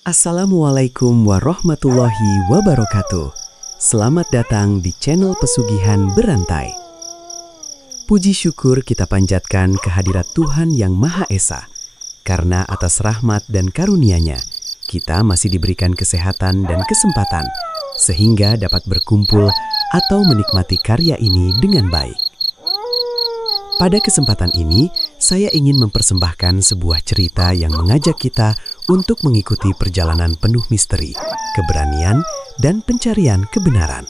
Assalamualaikum warahmatullahi wabarakatuh. Selamat datang di channel Pesugihan Berantai. Puji syukur kita panjatkan kehadirat Tuhan Yang Maha Esa. Karena atas rahmat dan karunia-Nya, kita masih diberikan kesehatan dan kesempatan sehingga dapat berkumpul atau menikmati karya ini dengan baik. Pada kesempatan ini, saya ingin mempersembahkan sebuah cerita yang mengajak kita untuk mengikuti perjalanan penuh misteri, keberanian, dan pencarian kebenaran.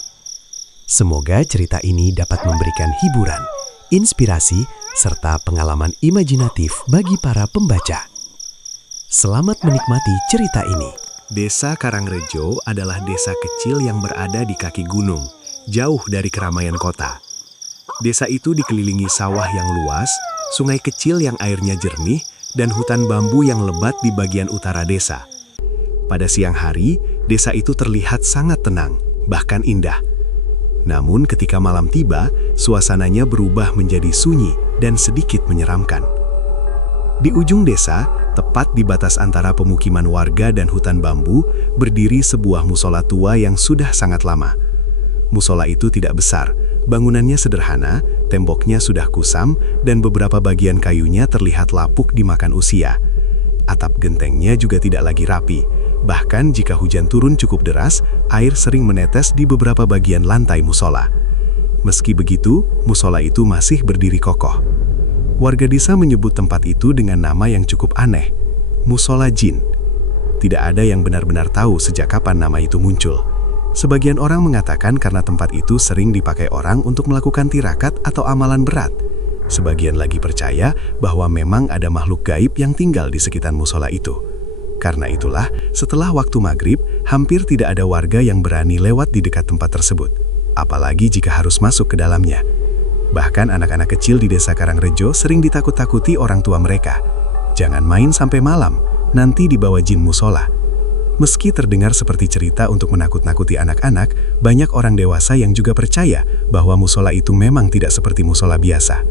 Semoga cerita ini dapat memberikan hiburan, inspirasi, serta pengalaman imajinatif bagi para pembaca. Selamat menikmati cerita ini. Desa Karangrejo adalah desa kecil yang berada di kaki gunung, jauh dari keramaian kota. Desa itu dikelilingi sawah yang luas, sungai kecil yang airnya jernih, dan hutan bambu yang lebat di bagian utara desa. Pada siang hari, desa itu terlihat sangat tenang, bahkan indah. Namun ketika malam tiba, suasananya berubah menjadi sunyi dan sedikit menyeramkan. Di ujung desa, tepat di batas antara pemukiman warga dan hutan bambu, berdiri sebuah musola tua yang sudah sangat lama. Musola itu tidak besar, bangunannya sederhana, temboknya sudah kusam, dan beberapa bagian kayunya terlihat lapuk dimakan usia. Atap gentengnya juga tidak lagi rapi. Bahkan jika hujan turun cukup deras, air sering menetes di beberapa bagian lantai musola. Meski begitu, musola itu masih berdiri kokoh. Warga desa menyebut tempat itu dengan nama yang cukup aneh, Musola Jin. Tidak ada yang benar-benar tahu sejak kapan nama itu muncul. Sebagian orang mengatakan karena tempat itu sering dipakai orang untuk melakukan tirakat atau amalan berat. Sebagian lagi percaya bahwa memang ada makhluk gaib yang tinggal di sekitar musola itu. Karena itulah, setelah waktu maghrib, hampir tidak ada warga yang berani lewat di dekat tempat tersebut. Apalagi jika harus masuk ke dalamnya. Bahkan anak-anak kecil di desa Karangrejo sering ditakut-takuti orang tua mereka. Jangan main sampai malam, nanti dibawa jin musola. Meski terdengar seperti cerita untuk menakut-nakuti anak-anak, banyak orang dewasa yang juga percaya bahwa musola itu memang tidak seperti musola biasa.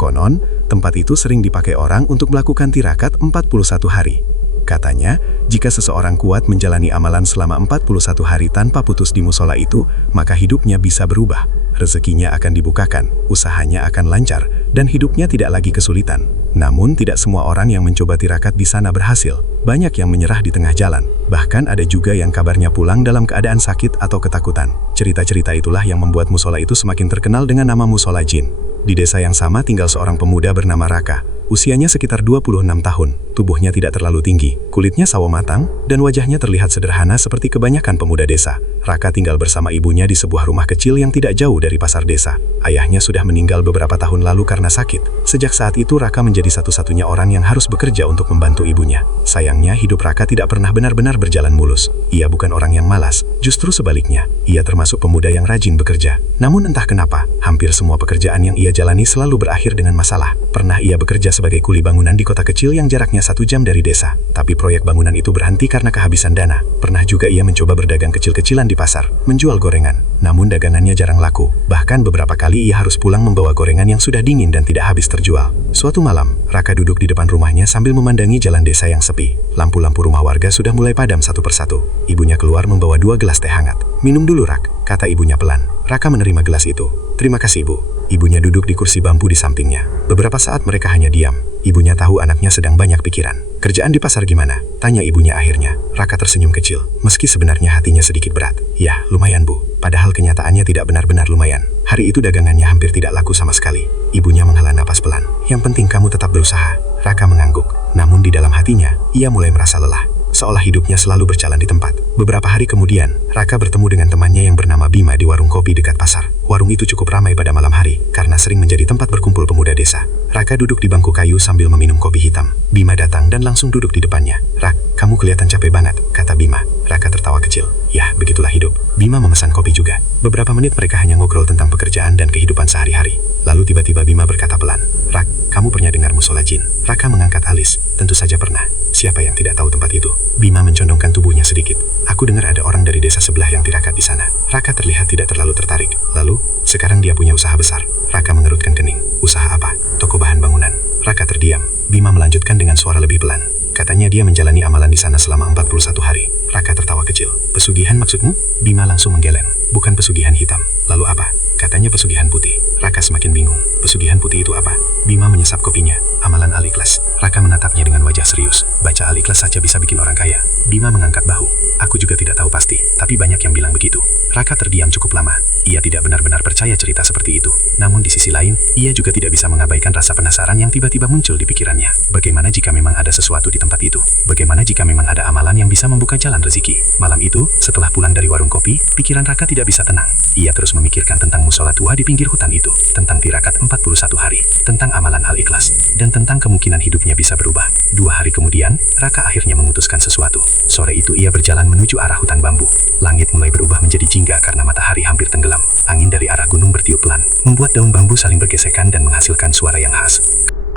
Konon, tempat itu sering dipakai orang untuk melakukan tirakat 41 hari. Katanya, jika seseorang kuat menjalani amalan selama 41 hari tanpa putus di musola itu, maka hidupnya bisa berubah. Rezekinya akan dibukakan, usahanya akan lancar, dan hidupnya tidak lagi kesulitan. Namun tidak semua orang yang mencoba tirakat di sana berhasil. Banyak yang menyerah di tengah jalan. Bahkan ada juga yang kabarnya pulang dalam keadaan sakit atau ketakutan. Cerita-cerita itulah yang membuat musola itu semakin terkenal dengan nama Musola Jin. Di desa yang sama tinggal seorang pemuda bernama Raka. Usianya sekitar 26 tahun, tubuhnya tidak terlalu tinggi, kulitnya sawo matang, dan wajahnya terlihat sederhana seperti kebanyakan pemuda desa. Raka tinggal bersama ibunya di sebuah rumah kecil yang tidak jauh dari pasar desa. Ayahnya sudah meninggal beberapa tahun lalu karena sakit. Sejak saat itu Raka menjadi satu-satunya orang yang harus bekerja untuk membantu ibunya. Sayangnya hidup Raka tidak pernah benar-benar berjalan mulus. Ia bukan orang yang malas, justru sebaliknya. Ia termasuk pemuda yang rajin bekerja. Namun entah kenapa, hampir semua pekerjaan yang ia jalani selalu berakhir dengan masalah. Pernah ia bekerja sebagai kuli bangunan di kota kecil yang jaraknya 1 jam dari desa. Tapi proyek bangunan itu berhenti karena kehabisan dana. Pernah juga ia mencoba berdagang kecil-kecilan di pasar, menjual gorengan. Namun dagangannya jarang laku. Bahkan beberapa kali ia harus pulang membawa gorengan yang sudah dingin dan tidak habis terjual. Suatu malam, Raka duduk di depan rumahnya sambil memandangi jalan desa yang sepi. Lampu-lampu rumah warga sudah mulai padam satu persatu. Ibunya keluar membawa 2 gelas teh hangat. "Minum dulu, Rak," kata ibunya pelan. Raka menerima gelas itu. "Terima kasih, Bu." Ibunya duduk di kursi bambu di sampingnya. Beberapa saat mereka hanya diam. Ibunya tahu anaknya sedang banyak pikiran. "Kerjaan di pasar gimana?" tanya ibunya akhirnya. Raka tersenyum kecil, meski sebenarnya hatinya sedikit berat. "Ya, lumayan, Bu." Padahal kenyataannya tidak benar-benar lumayan. Hari itu dagangannya hampir tidak laku sama sekali. Ibunya menghela napas pelan. "Yang penting kamu tetap berusaha." Raka mengangguk. Namun di dalam hatinya, ia mulai merasa lelah. Seolah hidupnya selalu berjalan di tempat. Beberapa hari kemudian, Raka bertemu dengan temannya yang bernama Bima di warung kopi dekat pasar. Warung itu cukup ramai pada malam hari, karena sering menjadi tempat berkumpul pemuda desa. Raka duduk di bangku kayu sambil meminum kopi hitam. Bima datang dan langsung duduk di depannya. "Rak, kamu kelihatan capek banget," kata Bima. Raka tertawa kecil. "Ya, begitulah hidup." Bima memesan kopi juga. Beberapa menit mereka hanya ngobrol tentang pekerjaan dan kehidupan sehari-hari. Lalu tiba-tiba Bima berkata pelan, "Rak, kamu pernah dengar musola jin?" Raka mengangkat alis. "Tentu saja pernah. Siapa yang tidak tahu tempat itu?" Bima mencondongkan tubuhnya sedikit. "Aku dengar ada orang dari desa sebelah yang tirakat di sana." Raka terlihat tidak terlalu tertarik. "Lalu, sekarang dia punya usaha besar." Raka mengerutkan kening. "Usaha apa?" "Toko bahan bangunan." Raka terdiam. Bima melanjutkan dengan suara lebih pelan. "Katanya Katanya dia menjalani amalan di sana selama 41 hari. Raka tertawa kecil. Pesugihan maksudmu? Bima langsung menggeleng. Bukan pesugihan hitam. Lalu apa? Katanya pesugihan putih. Raka semakin bingung. Pesugihan putih itu apa? Bima menyesap kopinya. Amalan Al-Ikhlas. Raka menatapnya dengan wajah serius. Baca Al-Ikhlas saja bisa bikin orang kaya. Bima mengangkat bahu. Aku juga tidak tahu pasti, tapi banyak yang bilang begitu. Raka terdiam cukup lama. Ia tidak benar-benar percaya cerita seperti itu. Namun di sisi lain, ia juga tidak bisa mengabaikan rasa penasaran yang tiba-tiba muncul di pikirannya. Bagaimana jika memang ada sesuatu di tempat itu? Bagaimana jika memang ada amalan yang bisa membuka jalan rezeki? Malam itu, setelah pulang dari warung kopi, pikiran Raka tidak bisa tenang. Ia terus memikirkan tentang musola tua di pinggir hutan itu, tentang tirakat 41 hari, tentang amalan Al-Ikhlas, dan tentang kemungkinan hidupnya bisa berubah. 2 hari kemudian, Raka akhirnya memutuskan sesuatu. Sore itu ia berjalan menuju arah hutan bambu. Langit mulai berubah menjadi jingga karena matahari hampir tenggelam. Angin dari arah gunung bertiup pelan, membuat daun bambu saling bergesekan dan menghasilkan suara yang khas.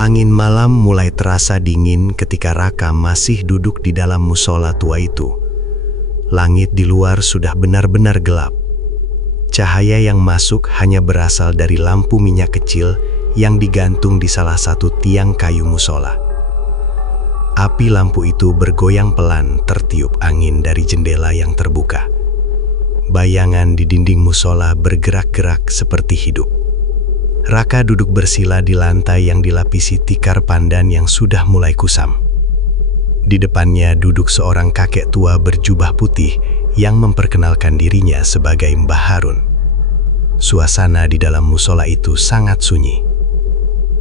Angin malam mulai terasa dingin ketika Raka masih duduk di dalam musola tua itu. Langit di luar sudah benar-benar gelap. Cahaya yang masuk hanya berasal dari lampu minyak kecil yang digantung di salah satu tiang kayu musola. Api lampu itu bergoyang pelan tertiup angin dari jendela yang terbuka. Bayangan di dinding musola bergerak-gerak seperti hidup. Raka duduk bersila di lantai yang dilapisi tikar pandan yang sudah mulai kusam. Di depannya duduk seorang kakek tua berjubah putih yang memperkenalkan dirinya sebagai Mbah Harun. Suasana di dalam musola itu sangat sunyi.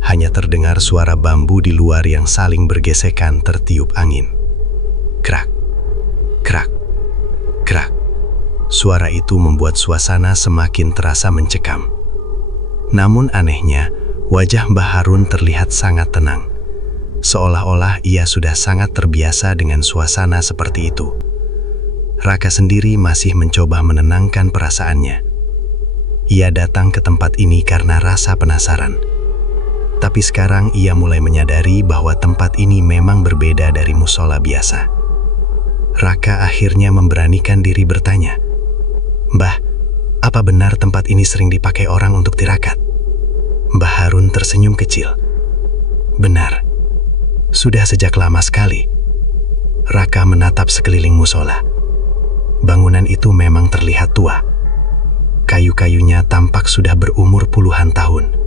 Hanya terdengar suara bambu di luar yang saling bergesekan tertiup angin. Krak, krak, krak. Suara itu membuat suasana semakin terasa mencekam. Namun anehnya, wajah Mbah Harun terlihat sangat tenang. Seolah-olah ia sudah sangat terbiasa dengan suasana seperti itu. Raka sendiri masih mencoba menenangkan perasaannya. Ia datang ke tempat ini karena rasa penasaran. Tapi sekarang ia mulai menyadari bahwa tempat ini memang berbeda dari musola biasa. Raka akhirnya memberanikan diri bertanya, "Mbah, apa benar tempat ini sering dipakai orang untuk tirakat?" Mbah Harun tersenyum kecil. "Benar. Sudah sejak lama sekali." Raka menatap sekeliling musola. Bangunan itu memang terlihat tua. Kayu-kayunya tampak sudah berumur puluhan tahun.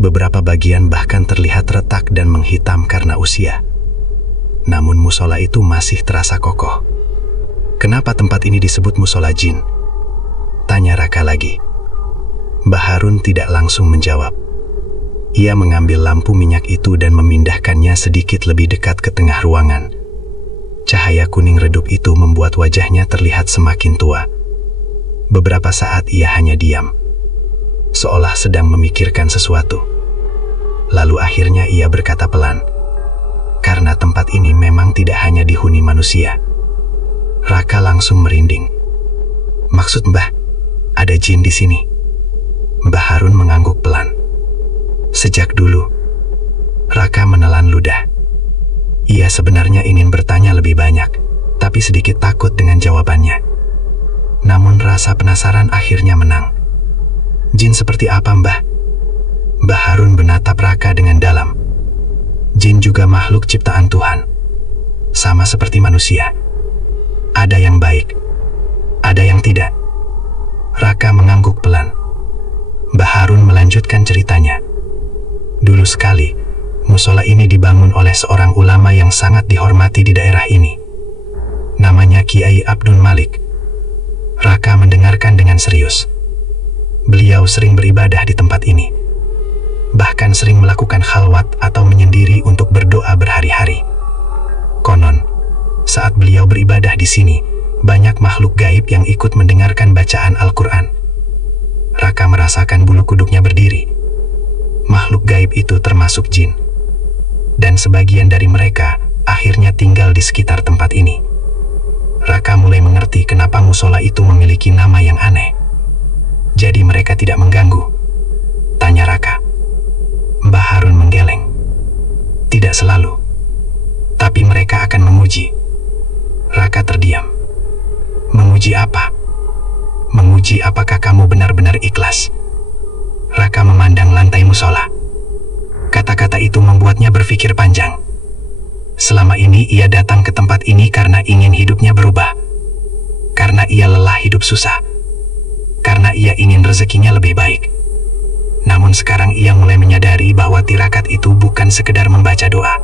Beberapa bagian bahkan terlihat retak dan menghitam karena usia. Namun musola itu masih terasa kokoh. "Kenapa tempat ini disebut musola jin?" tanya Raka lagi. Mbah Harun tidak langsung menjawab. Ia mengambil lampu minyak itu dan memindahkannya sedikit lebih dekat ke tengah ruangan. Cahaya kuning redup itu membuat wajahnya terlihat semakin tua. Beberapa saat ia hanya diam, seolah sedang memikirkan sesuatu. Lalu akhirnya ia berkata pelan, "Karena tempat ini memang tidak hanya dihuni manusia." Raka langsung merinding. "Maksud Mbah, ada jin di sini?" Mbah Harun mengangguk pelan. Sejak dulu, Raka menelan ludah. Ia sebenarnya ingin bertanya lebih banyak, tapi sedikit takut dengan jawabannya. Namun rasa penasaran akhirnya menang. "Jin seperti apa, Mbah?" Mbah Harun menatap Raka dengan dalam. "Jin juga makhluk ciptaan Tuhan. Sama seperti manusia. Ada yang baik, ada yang tidak." Raka mengangguk pelan. Mbah Harun melanjutkan ceritanya. "Dulu sekali, musola ini dibangun oleh seorang ulama yang sangat dihormati di daerah ini. Namanya Kiai Abdul Malik." Raka mendengarkan dengan serius. Beliau sering beribadah di tempat ini. Bahkan sering melakukan khalwat atau menyendiri untuk berdoa berhari-hari. Konon, saat beliau beribadah di sini, banyak makhluk gaib yang ikut mendengarkan bacaan Al-Quran. Raka merasakan bulu kuduknya berdiri. Makhluk gaib itu termasuk jin. Dan sebagian dari mereka akhirnya tinggal di sekitar tempat ini. Raka mulai mengerti kenapa musola itu memiliki nama yang aneh. "Jadi mereka tidak mengganggu?" tanya Raka. Mbah Harun menggeleng. "Tidak selalu. Tapi mereka akan memuji." Raka terdiam. "Menguji apa?" "Menguji apakah kamu benar-benar ikhlas." Raka memandang lantai musola. Kata-kata itu membuatnya berpikir panjang. Selama ini ia datang ke tempat ini karena ingin hidupnya berubah. Karena ia lelah hidup susah. Karena ia ingin rezekinya lebih baik. Namun sekarang ia mulai menyadari bahwa tirakat itu bukan sekedar membaca doa.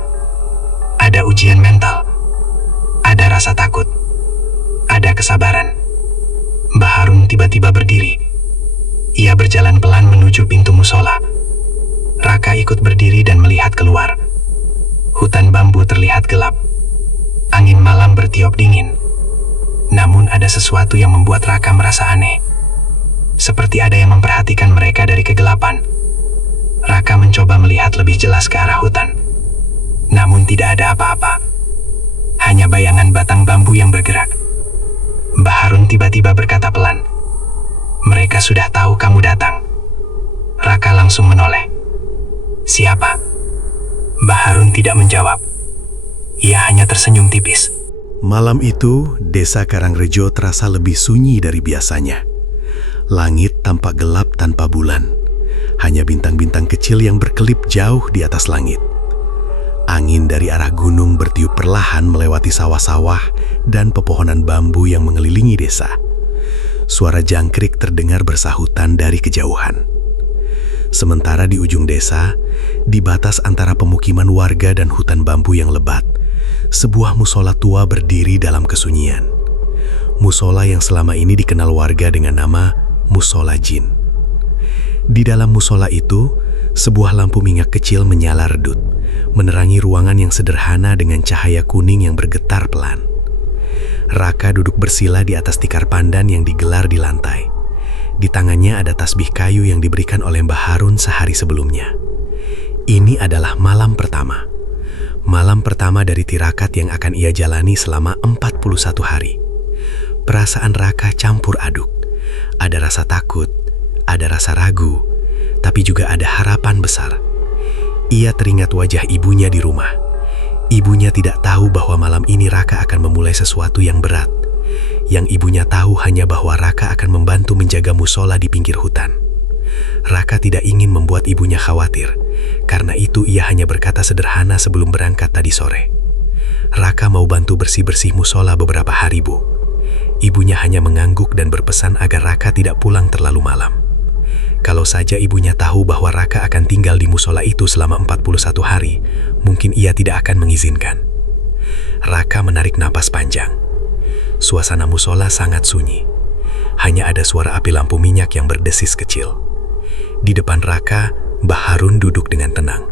Ada ujian mental. Ada rasa takut. Ada kesabaran. Mbah Harun tiba-tiba berdiri. Ia berjalan pelan menuju pintu musola. Raka ikut berdiri dan melihat keluar. Hutan bambu terlihat gelap. Angin malam bertiup dingin. Namun ada sesuatu yang membuat Raka merasa aneh. Seperti ada yang memperhatikan mereka dari kegelapan. Raka mencoba melihat lebih jelas ke arah hutan. Namun tidak ada apa-apa. Hanya bayangan batang bambu yang bergerak. Mbah Harun tiba-tiba berkata pelan, "Mereka sudah tahu kamu datang." Raka langsung menoleh. "Siapa?" Mbah Harun tidak menjawab. Ia hanya tersenyum tipis. Malam itu, desa Karangrejo terasa lebih sunyi dari biasanya. Langit tampak gelap tanpa bulan. Hanya bintang-bintang kecil yang berkelip jauh di atas langit. Angin dari arah gunung bertiup perlahan melewati sawah-sawah dan pepohonan bambu yang mengelilingi desa. Suara jangkrik terdengar bersahutan dari kejauhan. Sementara di ujung desa, di batas antara pemukiman warga dan hutan bambu yang lebat, sebuah musola tua berdiri dalam kesunyian. Musola yang selama ini dikenal warga dengan nama Musola Jin. Di dalam musola itu, sebuah lampu minyak kecil menyala redup, menerangi ruangan yang sederhana dengan cahaya kuning yang bergetar pelan. Raka duduk bersila di atas tikar pandan yang digelar di lantai. Di tangannya ada tasbih kayu yang diberikan oleh Mbah Harun sehari sebelumnya. Ini adalah malam pertama. Malam pertama dari tirakat yang akan ia jalani selama 41 hari. Perasaan Raka campur aduk. Ada rasa takut, ada rasa ragu, tapi juga ada harapan besar. Ia teringat wajah ibunya di rumah. Ibunya tidak tahu bahwa malam ini Raka akan memulai sesuatu yang berat. Yang ibunya tahu hanya bahwa Raka akan membantu menjaga musola di pinggir hutan. Raka tidak ingin membuat ibunya khawatir. Karena itu ia hanya berkata sederhana sebelum berangkat tadi sore. "Raka mau bantu bersih-bersih musola beberapa hari, Bu." Ibunya hanya mengangguk dan berpesan agar Raka tidak pulang terlalu malam. Kalau saja ibunya tahu bahwa Raka akan tinggal di musola itu selama 41 hari, mungkin ia tidak akan mengizinkan. Raka menarik napas panjang. Suasana musola sangat sunyi. Hanya ada suara api lampu minyak yang berdesis kecil. Di depan Raka, Mbah Harun duduk dengan tenang.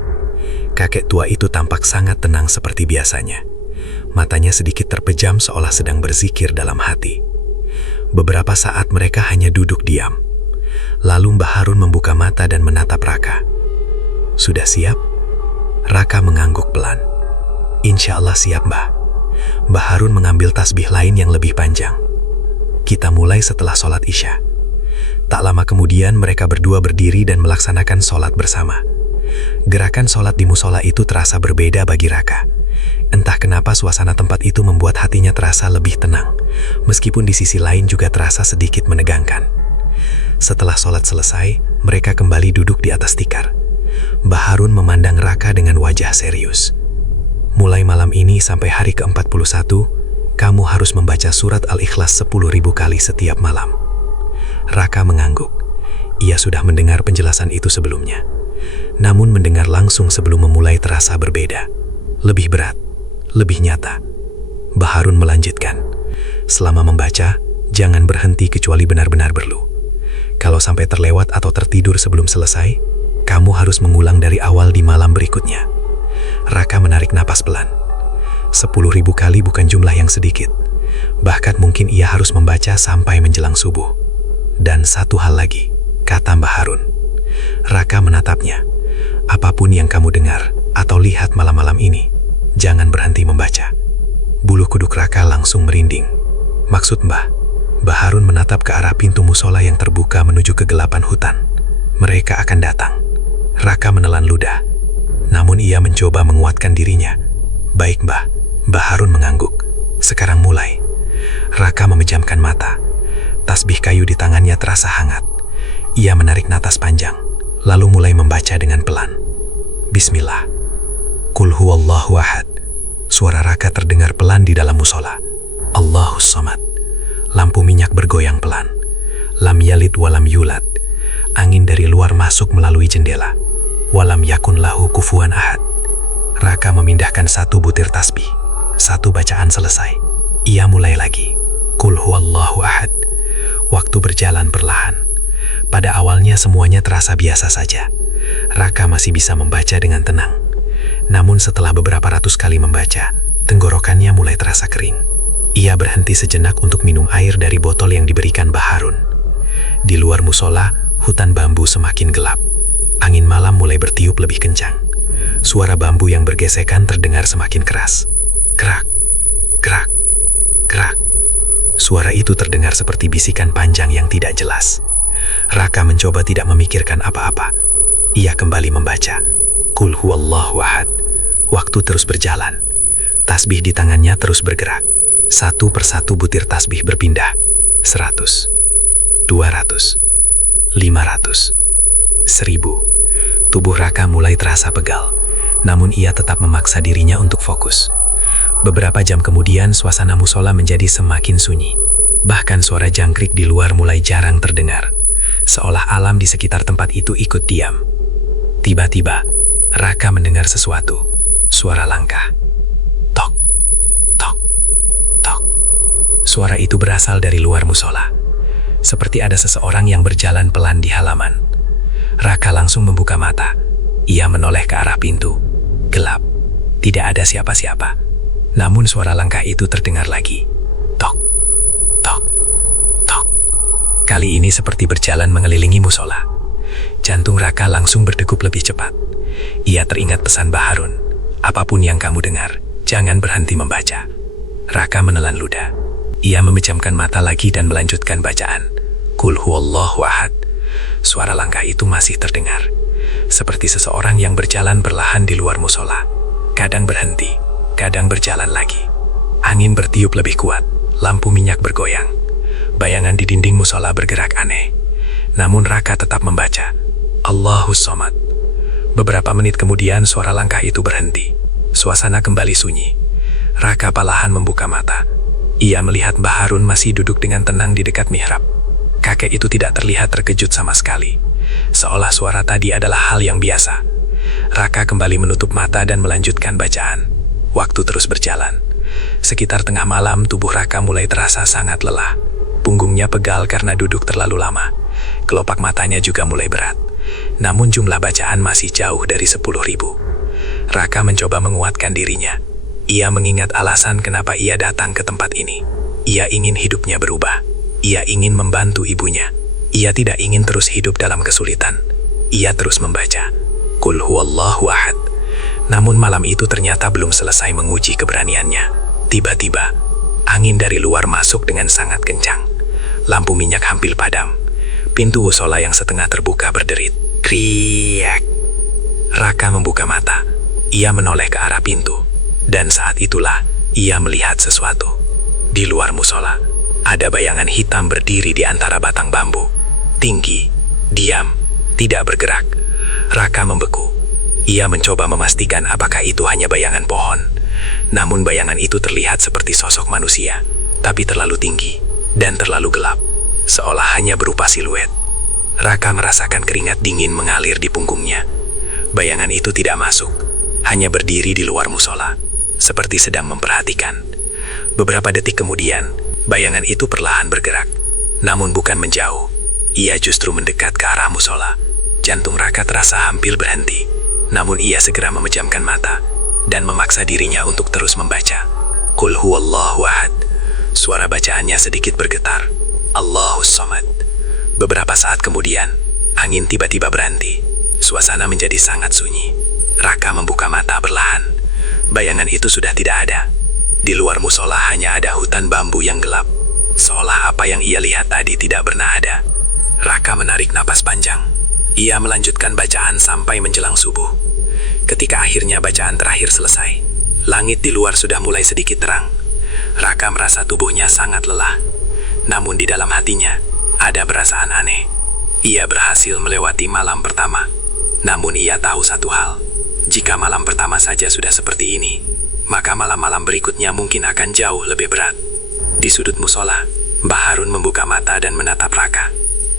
Kakek tua itu tampak sangat tenang seperti biasanya. Matanya sedikit terpejam seolah sedang berzikir dalam hati. Beberapa saat mereka hanya duduk diam. Lalu Mbah Harun membuka mata dan menatap Raka. "Sudah siap?" Raka mengangguk pelan. "Insya Allah siap, Mbah." Mbah Harun mengambil tasbih lain yang lebih panjang. "Kita mulai setelah sholat Isya." Tak lama kemudian mereka berdua berdiri dan melaksanakan sholat bersama. Gerakan sholat di musola itu terasa berbeda bagi Raka. Entah kenapa suasana tempat itu membuat hatinya terasa lebih tenang, meskipun di sisi lain juga terasa sedikit menegangkan. Setelah sholat selesai, mereka kembali duduk di atas tikar. Mbah Harun memandang Raka dengan wajah serius. "Mulai malam ini sampai hari ke-41, kamu harus membaca surat Al-Ikhlas 10.000 kali setiap malam." Raka mengangguk. Ia sudah mendengar penjelasan itu sebelumnya. Namun mendengar langsung sebelum memulai terasa berbeda. Lebih berat, lebih nyata. Mbah Harun melanjutkan, "Selama membaca, jangan berhenti kecuali benar-benar perlu. Kalau sampai terlewat atau tertidur sebelum selesai, kamu harus mengulang dari awal di malam berikutnya." Raka menarik napas pelan. 10.000 kali bukan jumlah yang sedikit. Bahkan mungkin ia harus membaca sampai menjelang subuh. "Dan satu hal lagi," kata Mbah Harun. Raka menatapnya. "Apapun yang kamu dengar atau lihat malam-malam ini, jangan berhenti membaca." Bulu kuduk Raka langsung merinding. "Maksud Mbah?" Mbah Harun menatap ke arah pintu musola yang terbuka menuju kegelapan hutan. "Mereka akan datang." Raka menelan ludah. Namun ia mencoba menguatkan dirinya. "Baik, Mbah." Mbah Harun mengangguk. "Sekarang mulai." Raka memejamkan mata. Tasbih kayu di tangannya terasa hangat. Ia menarik napas panjang, lalu mulai membaca dengan pelan. "Bismillah. Qul huwallahu ahad. Suara Raka terdengar pelan di dalam musola. Allahus Samad. Lampu minyak bergoyang pelan. Lam yalid walam yulad. Angin dari luar masuk melalui jendela. Walam yakun lahu kufuwan ahad. Raka memindahkan satu butir tasbih. Satu bacaan selesai. Ia mulai lagi. Qul huwallahu ahad. Waktu berjalan perlahan. Pada awalnya semuanya terasa biasa saja. Raka masih bisa membaca dengan tenang. Namun setelah beberapa ratus kali membaca, tenggorokannya mulai terasa kering. Ia berhenti sejenak untuk minum air dari botol yang diberikan Mbah Harun. Di luar musola, hutan bambu semakin gelap. Angin malam mulai bertiup lebih kencang. Suara bambu yang bergesekan terdengar semakin keras. Gerak, gerak, gerak. Suara itu terdengar seperti bisikan panjang yang tidak jelas. Raka mencoba tidak memikirkan apa-apa. Ia kembali membaca. Qul huwallahu ahad. Waktu terus berjalan. Tasbih di tangannya terus bergerak. Satu persatu butir tasbih berpindah. 100, 200, 500, 1000. Tubuh Raka mulai terasa pegal. Namun ia tetap memaksa dirinya untuk fokus. Beberapa jam kemudian suasana musola menjadi semakin sunyi. Bahkan suara jangkrik di luar mulai jarang terdengar. Seolah alam di sekitar tempat itu ikut diam. Tiba-tiba, Raka mendengar sesuatu. Suara langkah. Tok, tok, tok. Suara itu berasal dari luar musola. Seperti ada seseorang yang berjalan pelan di halaman. Raka langsung membuka mata. Ia menoleh ke arah pintu. Gelap. Tidak ada siapa-siapa. Namun suara langkah itu terdengar lagi. Tok, tok, tok. Kali ini seperti berjalan mengelilingi musola. Jantung Raka langsung berdegup lebih cepat. Ia teringat pesan Mbah Harun. Apapun yang kamu dengar, jangan berhenti membaca. Raka menelan ludah. Ia memejamkan mata lagi dan melanjutkan bacaan. Qul huwallahu ahad. Suara langkah itu masih terdengar. Seperti seseorang yang berjalan perlahan di luar musola. Kadang berhenti, kadang berjalan lagi. Angin bertiup lebih kuat, lampu minyak bergoyang. Bayangan di dinding musola bergerak aneh. Namun Raka tetap membaca. Allahus Samad. Beberapa menit kemudian suara langkah itu berhenti. Suasana kembali sunyi. Raka perlahan membuka mata. Ia melihat Mbah Harun masih duduk dengan tenang di dekat mihrab. Kakek itu tidak terlihat terkejut sama sekali. Seolah suara tadi adalah hal yang biasa. Raka kembali menutup mata dan melanjutkan bacaan. Waktu terus berjalan. Sekitar tengah malam tubuh Raka mulai terasa sangat lelah. Punggungnya pegal karena duduk terlalu lama. Kelopak matanya juga mulai berat. Namun jumlah bacaan masih jauh dari 10.000. Raka mencoba menguatkan dirinya. Ia mengingat alasan kenapa ia datang ke tempat ini. Ia ingin hidupnya berubah. Ia ingin membantu ibunya. Ia tidak ingin terus hidup dalam kesulitan. Ia terus membaca. Qul huwallahu ahad. Namun malam itu ternyata belum selesai menguji keberaniannya. Tiba-tiba, angin dari luar masuk dengan sangat kencang. Lampu minyak hampir padam. Pintu musola yang setengah terbuka berderit. Kriak. Raka membuka mata. Ia menoleh ke arah pintu. Dan saat itulah, ia melihat sesuatu. Di luar musola, ada bayangan hitam berdiri di antara batang bambu. Tinggi, diam, tidak bergerak. Raka membeku. Ia mencoba memastikan apakah itu hanya bayangan pohon. Namun bayangan itu terlihat seperti sosok manusia, tapi terlalu tinggi dan terlalu gelap. Seolah hanya berupa siluet. Raka merasakan keringat dingin mengalir di punggungnya. Bayangan itu tidak masuk, hanya berdiri di luar musola, seperti sedang memperhatikan. Beberapa detik kemudian, bayangan itu perlahan bergerak, namun bukan menjauh. Ia justru mendekat ke arah musola. Jantung Raka terasa hampir berhenti, namun ia segera memejamkan mata dan memaksa dirinya untuk terus membaca. Qul huwallahu ahad. Suara bacaannya sedikit bergetar. Allahus Samad. Beberapa saat kemudian, angin tiba-tiba berhenti. Suasana menjadi sangat sunyi. Raka membuka mata perlahan. Bayangan itu sudah tidak ada. Di luar musola hanya ada hutan bambu yang gelap. Seolah apa yang ia lihat tadi tidak pernah ada. Raka menarik napas panjang. Ia melanjutkan bacaan sampai menjelang subuh. Ketika akhirnya bacaan terakhir selesai, langit di luar sudah mulai sedikit terang. Raka merasa tubuhnya sangat lelah. Namun di dalam hatinya, ada perasaan aneh. Ia berhasil melewati malam pertama. Namun ia tahu satu hal. Jika malam pertama saja sudah seperti ini, maka malam-malam berikutnya mungkin akan jauh lebih berat. Di sudut musola, Mbah Harun membuka mata dan menatap Raka.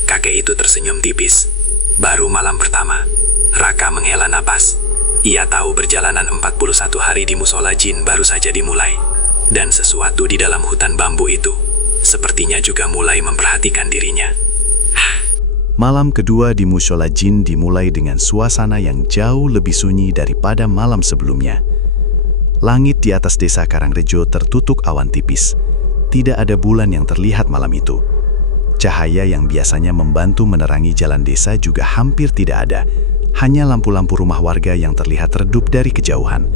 Kakek itu tersenyum tipis. Baru malam pertama, Raka menghela napas. Ia tahu perjalanan 41 hari di musola jin baru saja dimulai. Dan sesuatu di dalam hutan bambu itu sepertinya juga mulai memperhatikan dirinya. Malam kedua di musola jin dimulai dengan suasana yang jauh lebih sunyi daripada malam sebelumnya. Langit di atas desa Karangrejo tertutup awan tipis. Tidak ada bulan yang terlihat malam itu. Cahaya yang biasanya membantu menerangi jalan desa juga hampir tidak ada. Hanya lampu-lampu rumah warga yang terlihat redup dari kejauhan.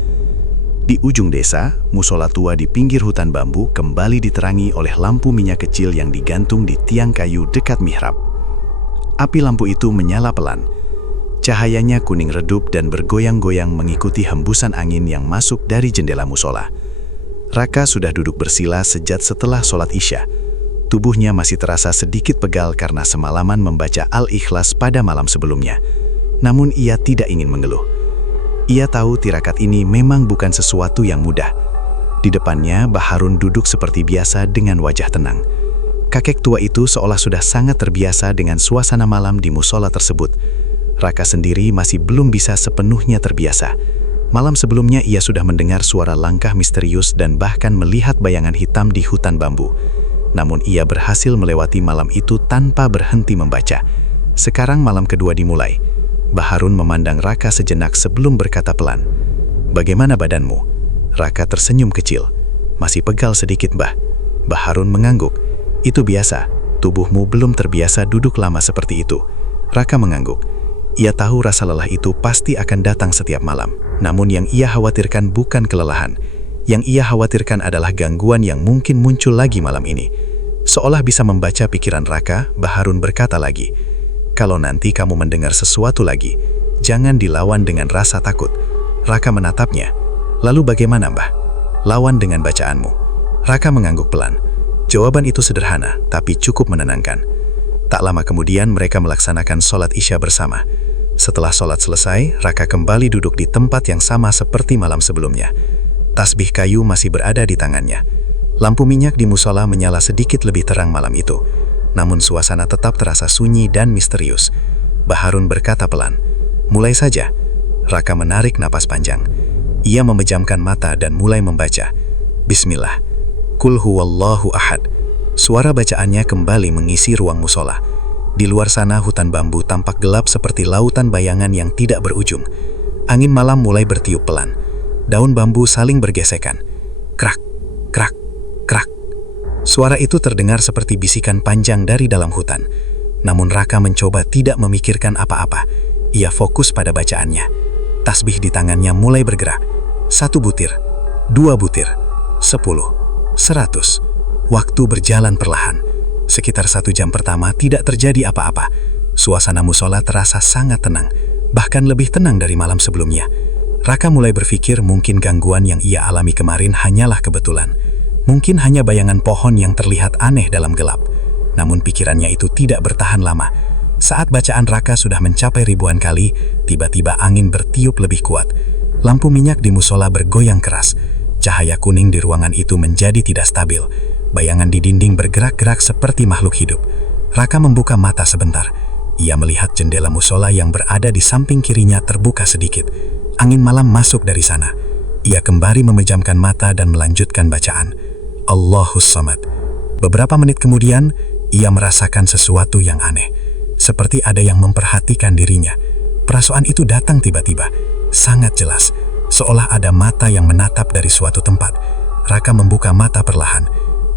Di ujung desa, musola tua di pinggir hutan bambu kembali diterangi oleh lampu minyak kecil yang digantung di tiang kayu dekat mihrab. Api lampu itu menyala pelan. Cahayanya kuning redup dan bergoyang-goyang mengikuti hembusan angin yang masuk dari jendela musola. Raka sudah duduk bersila sejak setelah sholat Isya. Tubuhnya masih terasa sedikit pegal karena semalaman membaca Al-Ikhlas pada malam sebelumnya. Namun ia tidak ingin mengeluh. Ia tahu tirakat ini memang bukan sesuatu yang mudah. Di depannya, Mbah Harun duduk seperti biasa dengan wajah tenang. Kakek tua itu seolah sudah sangat terbiasa dengan suasana malam di musola tersebut. Raka sendiri masih belum bisa sepenuhnya terbiasa. Malam sebelumnya ia sudah mendengar suara langkah misterius dan bahkan melihat bayangan hitam di hutan bambu. Namun ia berhasil melewati malam itu tanpa berhenti membaca. Sekarang malam kedua dimulai. Mbah Harun memandang Raka sejenak sebelum berkata pelan, "Bagaimana badanmu?" Raka tersenyum kecil. "Masih pegal sedikit, Mbah." Mbah Harun mengangguk. "Itu biasa, tubuhmu belum terbiasa duduk lama seperti itu." Raka mengangguk. Ia tahu rasa lelah itu pasti akan datang setiap malam. Namun yang ia khawatirkan bukan kelelahan. Yang ia khawatirkan adalah gangguan yang mungkin muncul lagi malam ini. Seolah bisa membaca pikiran Raka, Mbah Harun berkata lagi, "Kalau nanti kamu mendengar sesuatu lagi, jangan dilawan dengan rasa takut." Raka menatapnya. "Lalu bagaimana, Mbah?" "Lawan dengan bacaanmu." Raka mengangguk pelan. Jawaban itu sederhana, tapi cukup menenangkan. Tak lama kemudian mereka melaksanakan sholat Isya bersama. Setelah sholat selesai, Raka kembali duduk di tempat yang sama seperti malam sebelumnya. Tasbih kayu masih berada di tangannya. Lampu minyak di musola menyala sedikit lebih terang malam itu. Namun suasana tetap terasa sunyi dan misterius. Mbah Harun berkata pelan, "Mulai saja." Raka menarik napas panjang. Ia memejamkan mata dan mulai membaca. Bismillah. Qul huwallahu ahad. Suara bacaannya kembali mengisi ruang musola. Di luar sana hutan bambu tampak gelap seperti lautan bayangan yang tidak berujung. Angin malam mulai bertiup pelan. Daun bambu saling bergesekan. Krak, krak, krak. Suara itu terdengar seperti bisikan panjang dari dalam hutan. Namun Raka mencoba tidak memikirkan apa-apa. Ia fokus pada bacaannya. Tasbih di tangannya mulai bergerak. 1 butir, 2 butir, 10, 100. Waktu berjalan perlahan. Sekitar 1 jam pertama tidak terjadi apa-apa. Suasana musola terasa sangat tenang, bahkan lebih tenang dari malam sebelumnya. Raka mulai berpikir mungkin gangguan yang ia alami kemarin hanyalah kebetulan. Mungkin hanya bayangan pohon yang terlihat aneh dalam gelap. Namun pikirannya itu tidak bertahan lama. Saat bacaan Raka sudah mencapai ribuan kali, tiba-tiba angin bertiup lebih kuat. Lampu minyak di musola bergoyang keras. Cahaya kuning di ruangan itu menjadi tidak stabil. Bayangan di dinding bergerak-gerak seperti makhluk hidup. Raka membuka mata sebentar. Ia melihat jendela musola yang berada di samping kirinya terbuka sedikit. Angin malam masuk dari sana. Ia kembali memejamkan mata dan melanjutkan bacaan. Allahus Samad. Beberapa menit kemudian, ia merasakan sesuatu yang aneh. Seperti ada yang memperhatikan dirinya. Perasaan itu datang tiba-tiba, sangat jelas. Seolah ada mata yang menatap dari suatu tempat. Raka membuka mata perlahan.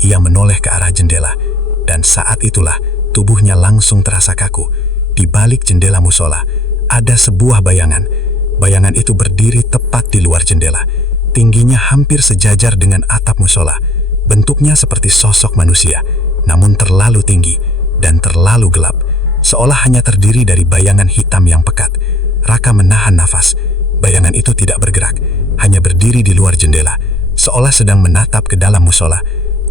Ia menoleh ke arah jendela, dan saat itulah tubuhnya langsung terasa kaku. Di balik jendela musola, ada sebuah bayangan. Bayangan itu berdiri tepat di luar jendela. Tingginya hampir sejajar dengan atap musola. Bentuknya seperti sosok manusia, namun terlalu tinggi dan terlalu gelap. Seolah hanya terdiri dari bayangan hitam yang pekat. Raka menahan nafas. Bayangan itu tidak bergerak, hanya berdiri di luar jendela, seolah sedang menatap ke dalam musola.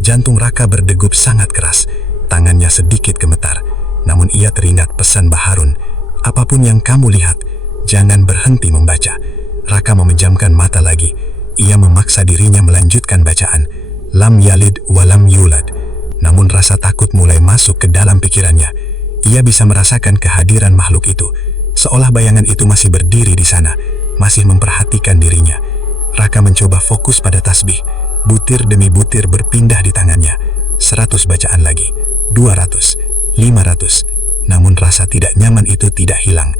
Jantung Raka berdegup sangat keras, tangannya sedikit gemetar. Namun ia teringat pesan Mbah Harun, "Apapun yang kamu lihat, jangan berhenti membaca." Raka memejamkan mata lagi. Ia memaksa dirinya melanjutkan bacaan, Lam yalid walam yulad. Namun rasa takut mulai masuk ke dalam pikirannya. Ia bisa merasakan kehadiran makhluk itu, seolah bayangan itu masih berdiri di sana, masih memperhatikan dirinya. Raka mencoba fokus pada tasbih. Butir demi butir berpindah di tangannya. 100 bacaan lagi, 200, 500. Namun rasa tidak nyaman itu tidak hilang.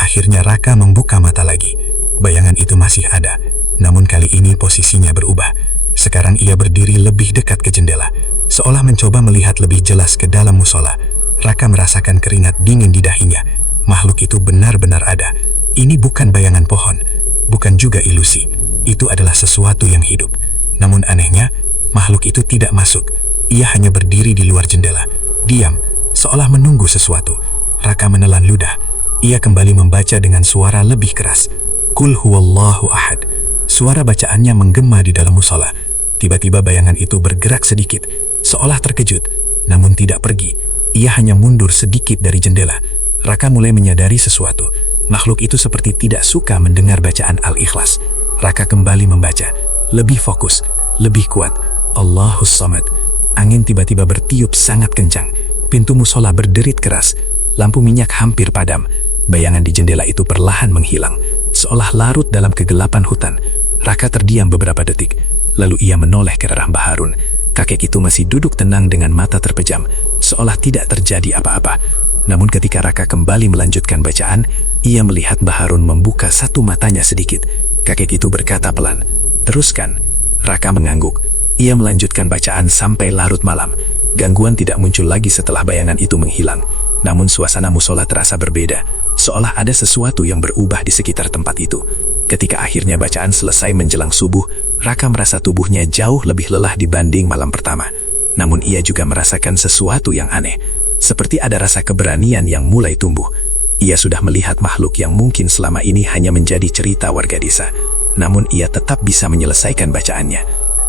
Akhirnya Raka membuka mata lagi. Bayangan itu masih ada, namun kali ini posisinya berubah. Sekarang ia berdiri lebih dekat ke jendela, seolah mencoba melihat lebih jelas ke dalam musola. Raka merasakan keringat dingin di dahinya. Makhluk itu benar-benar ada. Ini bukan bayangan pohon, bukan juga ilusi. Itu adalah sesuatu yang hidup. Namun anehnya, makhluk itu tidak masuk. Ia hanya berdiri di luar jendela, diam, seolah menunggu sesuatu. Raka menelan ludah. Ia kembali membaca dengan suara lebih keras. Qul huwallahu ahad. Suara bacaannya menggema di dalam musola. Tiba-tiba bayangan itu bergerak sedikit, seolah terkejut, namun tidak pergi. Ia hanya mundur sedikit dari jendela. Raka mulai menyadari sesuatu. Makhluk itu seperti tidak suka mendengar bacaan Al-Ikhlas. Raka kembali membaca, lebih fokus, lebih kuat. Allahus Samad. Angin tiba-tiba bertiup sangat kencang. Pintu musola berderit keras. Lampu minyak hampir padam. Bayangan di jendela itu perlahan menghilang, seolah larut dalam kegelapan hutan. Raka terdiam beberapa detik, lalu ia menoleh ke arah Mbah Harun. Kakek itu masih duduk tenang dengan mata terpejam, seolah tidak terjadi apa-apa. Namun ketika Raka kembali melanjutkan bacaan, ia melihat Mbah Harun membuka satu matanya sedikit. Kakek itu berkata pelan, "Teruskan." Raka mengangguk. Ia melanjutkan bacaan sampai larut malam. Gangguan tidak muncul lagi setelah bayangan itu menghilang. Namun suasana musola terasa berbeda, seolah ada sesuatu yang berubah di sekitar tempat itu. Ketika akhirnya bacaan selesai menjelang subuh, Raka merasa tubuhnya jauh lebih lelah dibanding malam pertama. Namun ia juga merasakan sesuatu yang aneh, seperti ada rasa keberanian yang mulai tumbuh. Ia sudah melihat makhluk yang mungkin selama ini hanya menjadi cerita warga desa. Namun ia tetap bisa menyelesaikan bacaannya.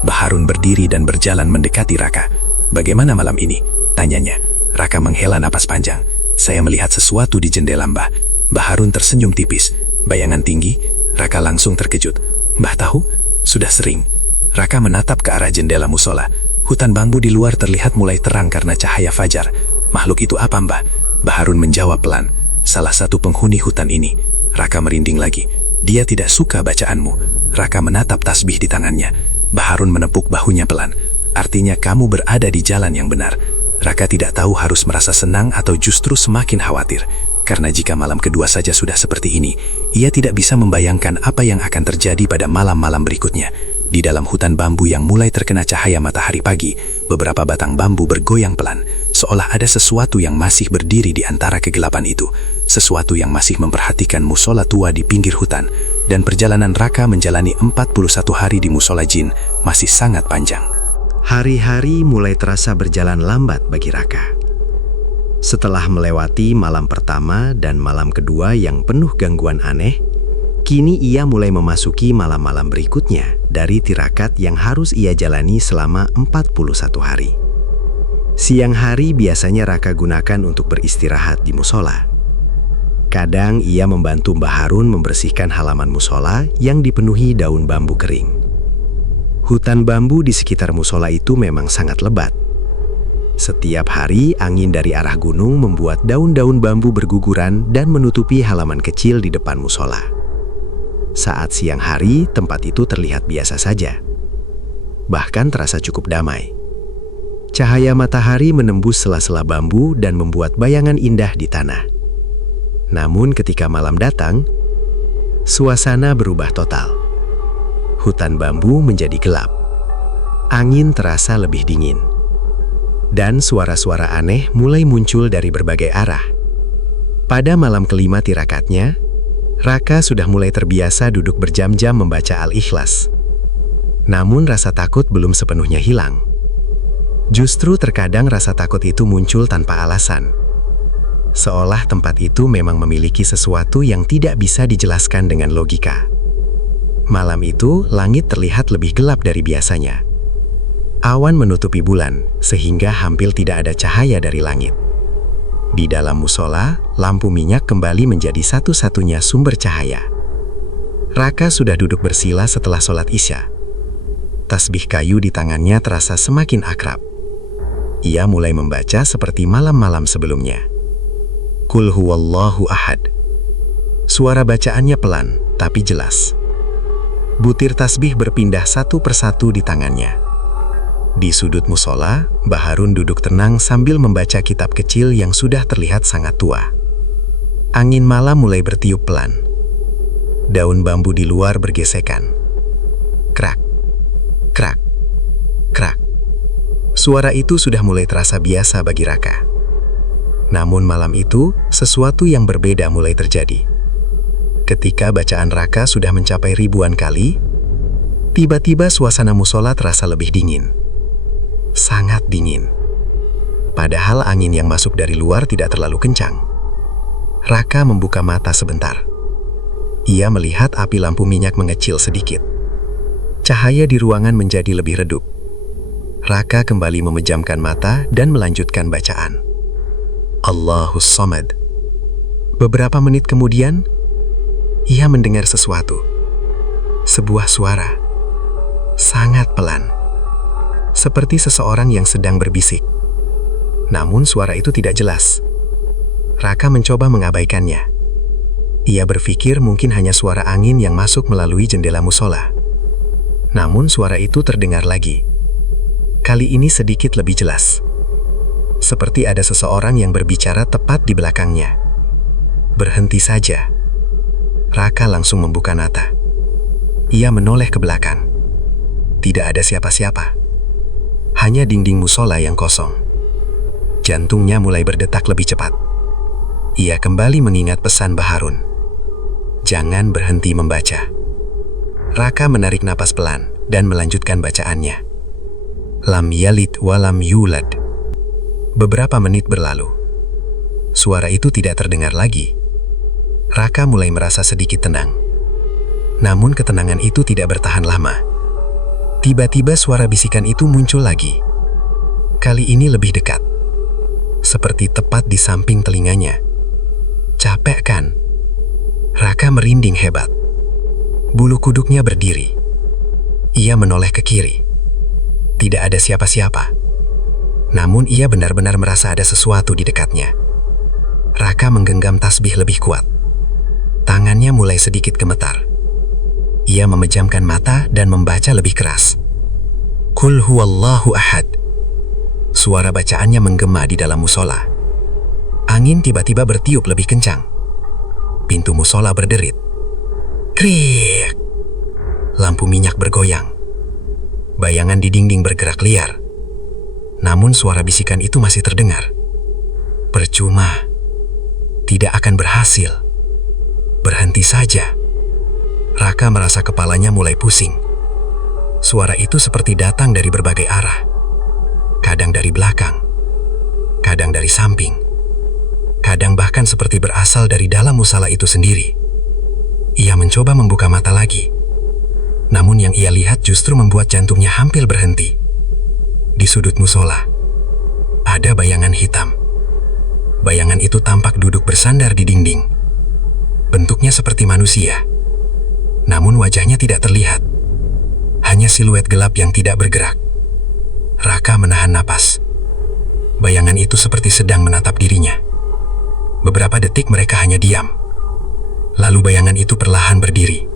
Mbah Harun berdiri dan berjalan mendekati Raka. "Bagaimana malam ini?" tanyanya. Raka menghela napas panjang. "Saya melihat sesuatu di jendela, Mbah." Mbah Harun tersenyum tipis. "Bayangan tinggi?" Raka langsung terkejut. "Mbah tahu? Sudah sering." Raka menatap ke arah jendela musola. Hutan bambu di luar terlihat mulai terang karena cahaya fajar. "Makhluk itu apa, Mbah?" Mbah Harun menjawab pelan. "Salah satu penghuni hutan ini." Raka merinding lagi. "Dia tidak suka bacaanmu." Raka menatap tasbih di tangannya. Mbah Harun menepuk bahunya pelan. "Artinya kamu berada di jalan yang benar." Raka tidak tahu harus merasa senang atau justru semakin khawatir. Karena jika malam kedua saja sudah seperti ini, ia tidak bisa membayangkan apa yang akan terjadi pada malam-malam berikutnya. Di dalam hutan bambu yang mulai terkena cahaya matahari pagi, beberapa batang bambu bergoyang pelan, seolah ada sesuatu yang masih berdiri di antara kegelapan itu. Sesuatu yang masih memperhatikan musola tua di pinggir hutan. Dan perjalanan Raka menjalani 41 hari di musola jin masih sangat panjang. Hari-hari mulai terasa berjalan lambat bagi Raka. Setelah melewati malam pertama dan malam kedua yang penuh gangguan aneh, kini ia mulai memasuki malam-malam berikutnya dari tirakat yang harus ia jalani selama 41 hari. Siang hari biasanya Raka gunakan untuk beristirahat di musola. Kadang ia membantu Mbah Harun membersihkan halaman musola yang dipenuhi daun bambu kering. Hutan bambu di sekitar musola itu memang sangat lebat. Setiap hari angin dari arah gunung membuat daun-daun bambu berguguran dan menutupi halaman kecil di depan musola. Saat siang hari, tempat itu terlihat biasa saja. Bahkan terasa cukup damai. Cahaya matahari menembus sela-sela bambu dan membuat bayangan indah di tanah. Namun ketika malam datang, suasana berubah total. Hutan bambu menjadi gelap. Angin terasa lebih dingin. Dan suara-suara aneh mulai muncul dari berbagai arah. Pada malam kelima tirakatnya, Raka sudah mulai terbiasa duduk berjam-jam membaca Al-Ikhlas. Namun rasa takut belum sepenuhnya hilang. Justru terkadang rasa takut itu muncul tanpa alasan. Seolah tempat itu memang memiliki sesuatu yang tidak bisa dijelaskan dengan logika. Malam itu, langit terlihat lebih gelap dari biasanya. Awan menutupi bulan, sehingga hampir tidak ada cahaya dari langit. Di dalam musola, lampu minyak kembali menjadi satu-satunya sumber cahaya. Raka sudah duduk bersila setelah sholat Isya. Tasbih kayu di tangannya terasa semakin akrab. Ia mulai membaca seperti malam-malam sebelumnya. Qul huwallahu ahad. Suara bacaannya pelan, tapi jelas. Butir tasbih berpindah satu persatu di tangannya. Di sudut musola, Mbah Harun duduk tenang sambil membaca kitab kecil yang sudah terlihat sangat tua. Angin malam mulai bertiup pelan. Daun bambu di luar bergesekan. Krak, krak, krak. Suara itu sudah mulai terasa biasa bagi Raka. Namun malam itu, sesuatu yang berbeda mulai terjadi. Ketika bacaan Raka sudah mencapai ribuan kali, tiba-tiba suasana musola terasa lebih dingin. Sangat dingin. Padahal angin yang masuk dari luar tidak terlalu kencang. Raka membuka mata sebentar. Ia melihat api lampu minyak mengecil sedikit. Cahaya di ruangan menjadi lebih redup. Raka kembali memejamkan mata dan melanjutkan bacaan. Allahus Samad. Beberapa menit kemudian, ia mendengar sesuatu. Sebuah suara. Sangat pelan. Seperti seseorang yang sedang berbisik. Namun suara itu tidak jelas. Raka mencoba mengabaikannya. Ia berpikir mungkin hanya suara angin yang masuk melalui jendela musola. Namun suara itu terdengar lagi. Kali ini sedikit lebih jelas. Seperti ada seseorang yang berbicara tepat di belakangnya. Berhenti saja. Raka langsung membuka mata. Ia menoleh ke belakang. Tidak ada siapa-siapa. Hanya dinding musola yang kosong. Jantungnya mulai berdetak lebih cepat. Ia kembali mengingat pesan Mbah Harun. Jangan berhenti membaca. Raka menarik napas pelan dan melanjutkan bacaannya. Lam yalid walam yulad. Beberapa menit berlalu. Suara itu tidak terdengar lagi. Raka mulai merasa sedikit tenang. Namun ketenangan itu tidak bertahan lama. Tiba-tiba suara bisikan itu muncul lagi. Kali ini lebih dekat. Seperti tepat di samping telinganya. Capek kan? Raka merinding hebat. Bulu kuduknya berdiri. Ia menoleh ke kiri. Tidak ada siapa-siapa. Namun ia benar-benar merasa ada sesuatu di dekatnya. Raka menggenggam tasbih lebih kuat. Tangannya mulai sedikit gemetar. Ia memejamkan mata dan membaca lebih keras. Qul huwallahu ahad. Suara bacaannya menggema di dalam musola. Angin tiba-tiba bertiup lebih kencang. Pintu musola berderit. Kriik. Lampu minyak bergoyang. Bayangan di dinding bergerak liar. Namun suara bisikan itu masih terdengar. Percuma. Tidak akan berhasil. Berhenti saja. Raka merasa kepalanya mulai pusing. Suara itu seperti datang dari berbagai arah. Kadang dari belakang. Kadang dari samping. Kadang bahkan seperti berasal dari dalam musola itu sendiri. Ia mencoba membuka mata lagi. Namun yang ia lihat justru membuat jantungnya hampir berhenti. Di sudut musola, ada bayangan hitam. Bayangan itu tampak duduk bersandar di dinding. Bentuknya seperti manusia. Namun wajahnya tidak terlihat. Hanya siluet gelap yang tidak bergerak. Raka menahan napas. Bayangan itu seperti sedang menatap dirinya. Beberapa detik mereka hanya diam. Lalu bayangan itu perlahan berdiri.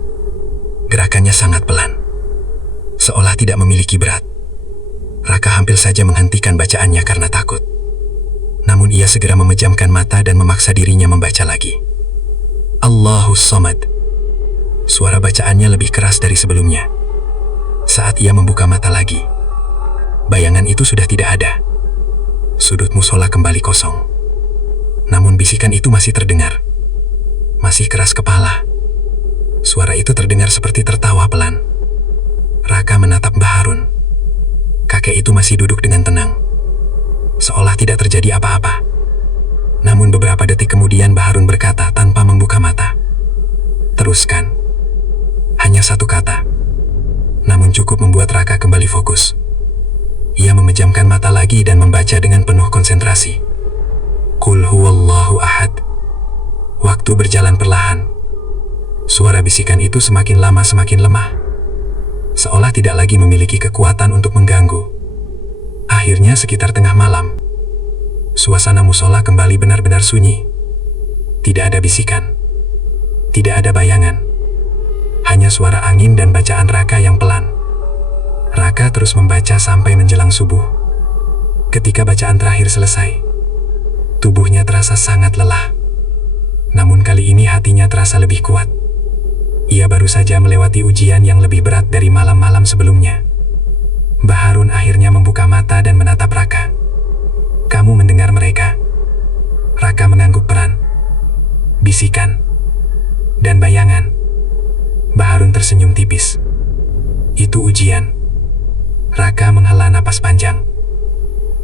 Gerakannya sangat pelan, seolah tidak memiliki berat. Raka hampir saja menghentikan bacaannya karena takut. Namun ia segera memejamkan mata dan memaksa dirinya membaca lagi. Allahus Samad. Suara bacaannya lebih keras dari sebelumnya. Saat ia membuka mata lagi, bayangan itu sudah tidak ada. Sudut musola kembali kosong. Namun bisikan itu masih terdengar. Masih keras kepala. Suara itu terdengar seperti tertawa pelan. Raka menatap Mbah Harun. Kakek itu masih duduk dengan tenang, seolah tidak terjadi apa-apa. Namun beberapa detik kemudian Mbah Harun berkata tanpa membuka mata. Teruskan. Hanya satu kata. Namun cukup membuat Raka kembali fokus. Ia memejamkan mata lagi dan membaca dengan penuh konsentrasi. Qul huwallahu ahad. Waktu berjalan perlahan. Suara bisikan itu semakin lama semakin lemah, seolah tidak lagi memiliki kekuatan untuk mengganggu. Akhirnya sekitar tengah malam, suasana musola kembali benar-benar sunyi. Tidak ada bisikan, tidak ada bayangan, hanya suara angin dan bacaan Raka yang pelan. Raka terus membaca sampai menjelang subuh. Ketika bacaan terakhir selesai, tubuhnya terasa sangat lelah. Namun kali ini hatinya terasa lebih kuat. Ia baru saja melewati ujian yang lebih berat dari malam-malam sebelumnya. Mbah Harun akhirnya membuka mata dan menatap Raka. "Kamu mendengar mereka?" Raka mengangguk peran. Bisikan dan bayangan. Mbah Harun tersenyum tipis. "Itu ujian." Raka menghela napas panjang.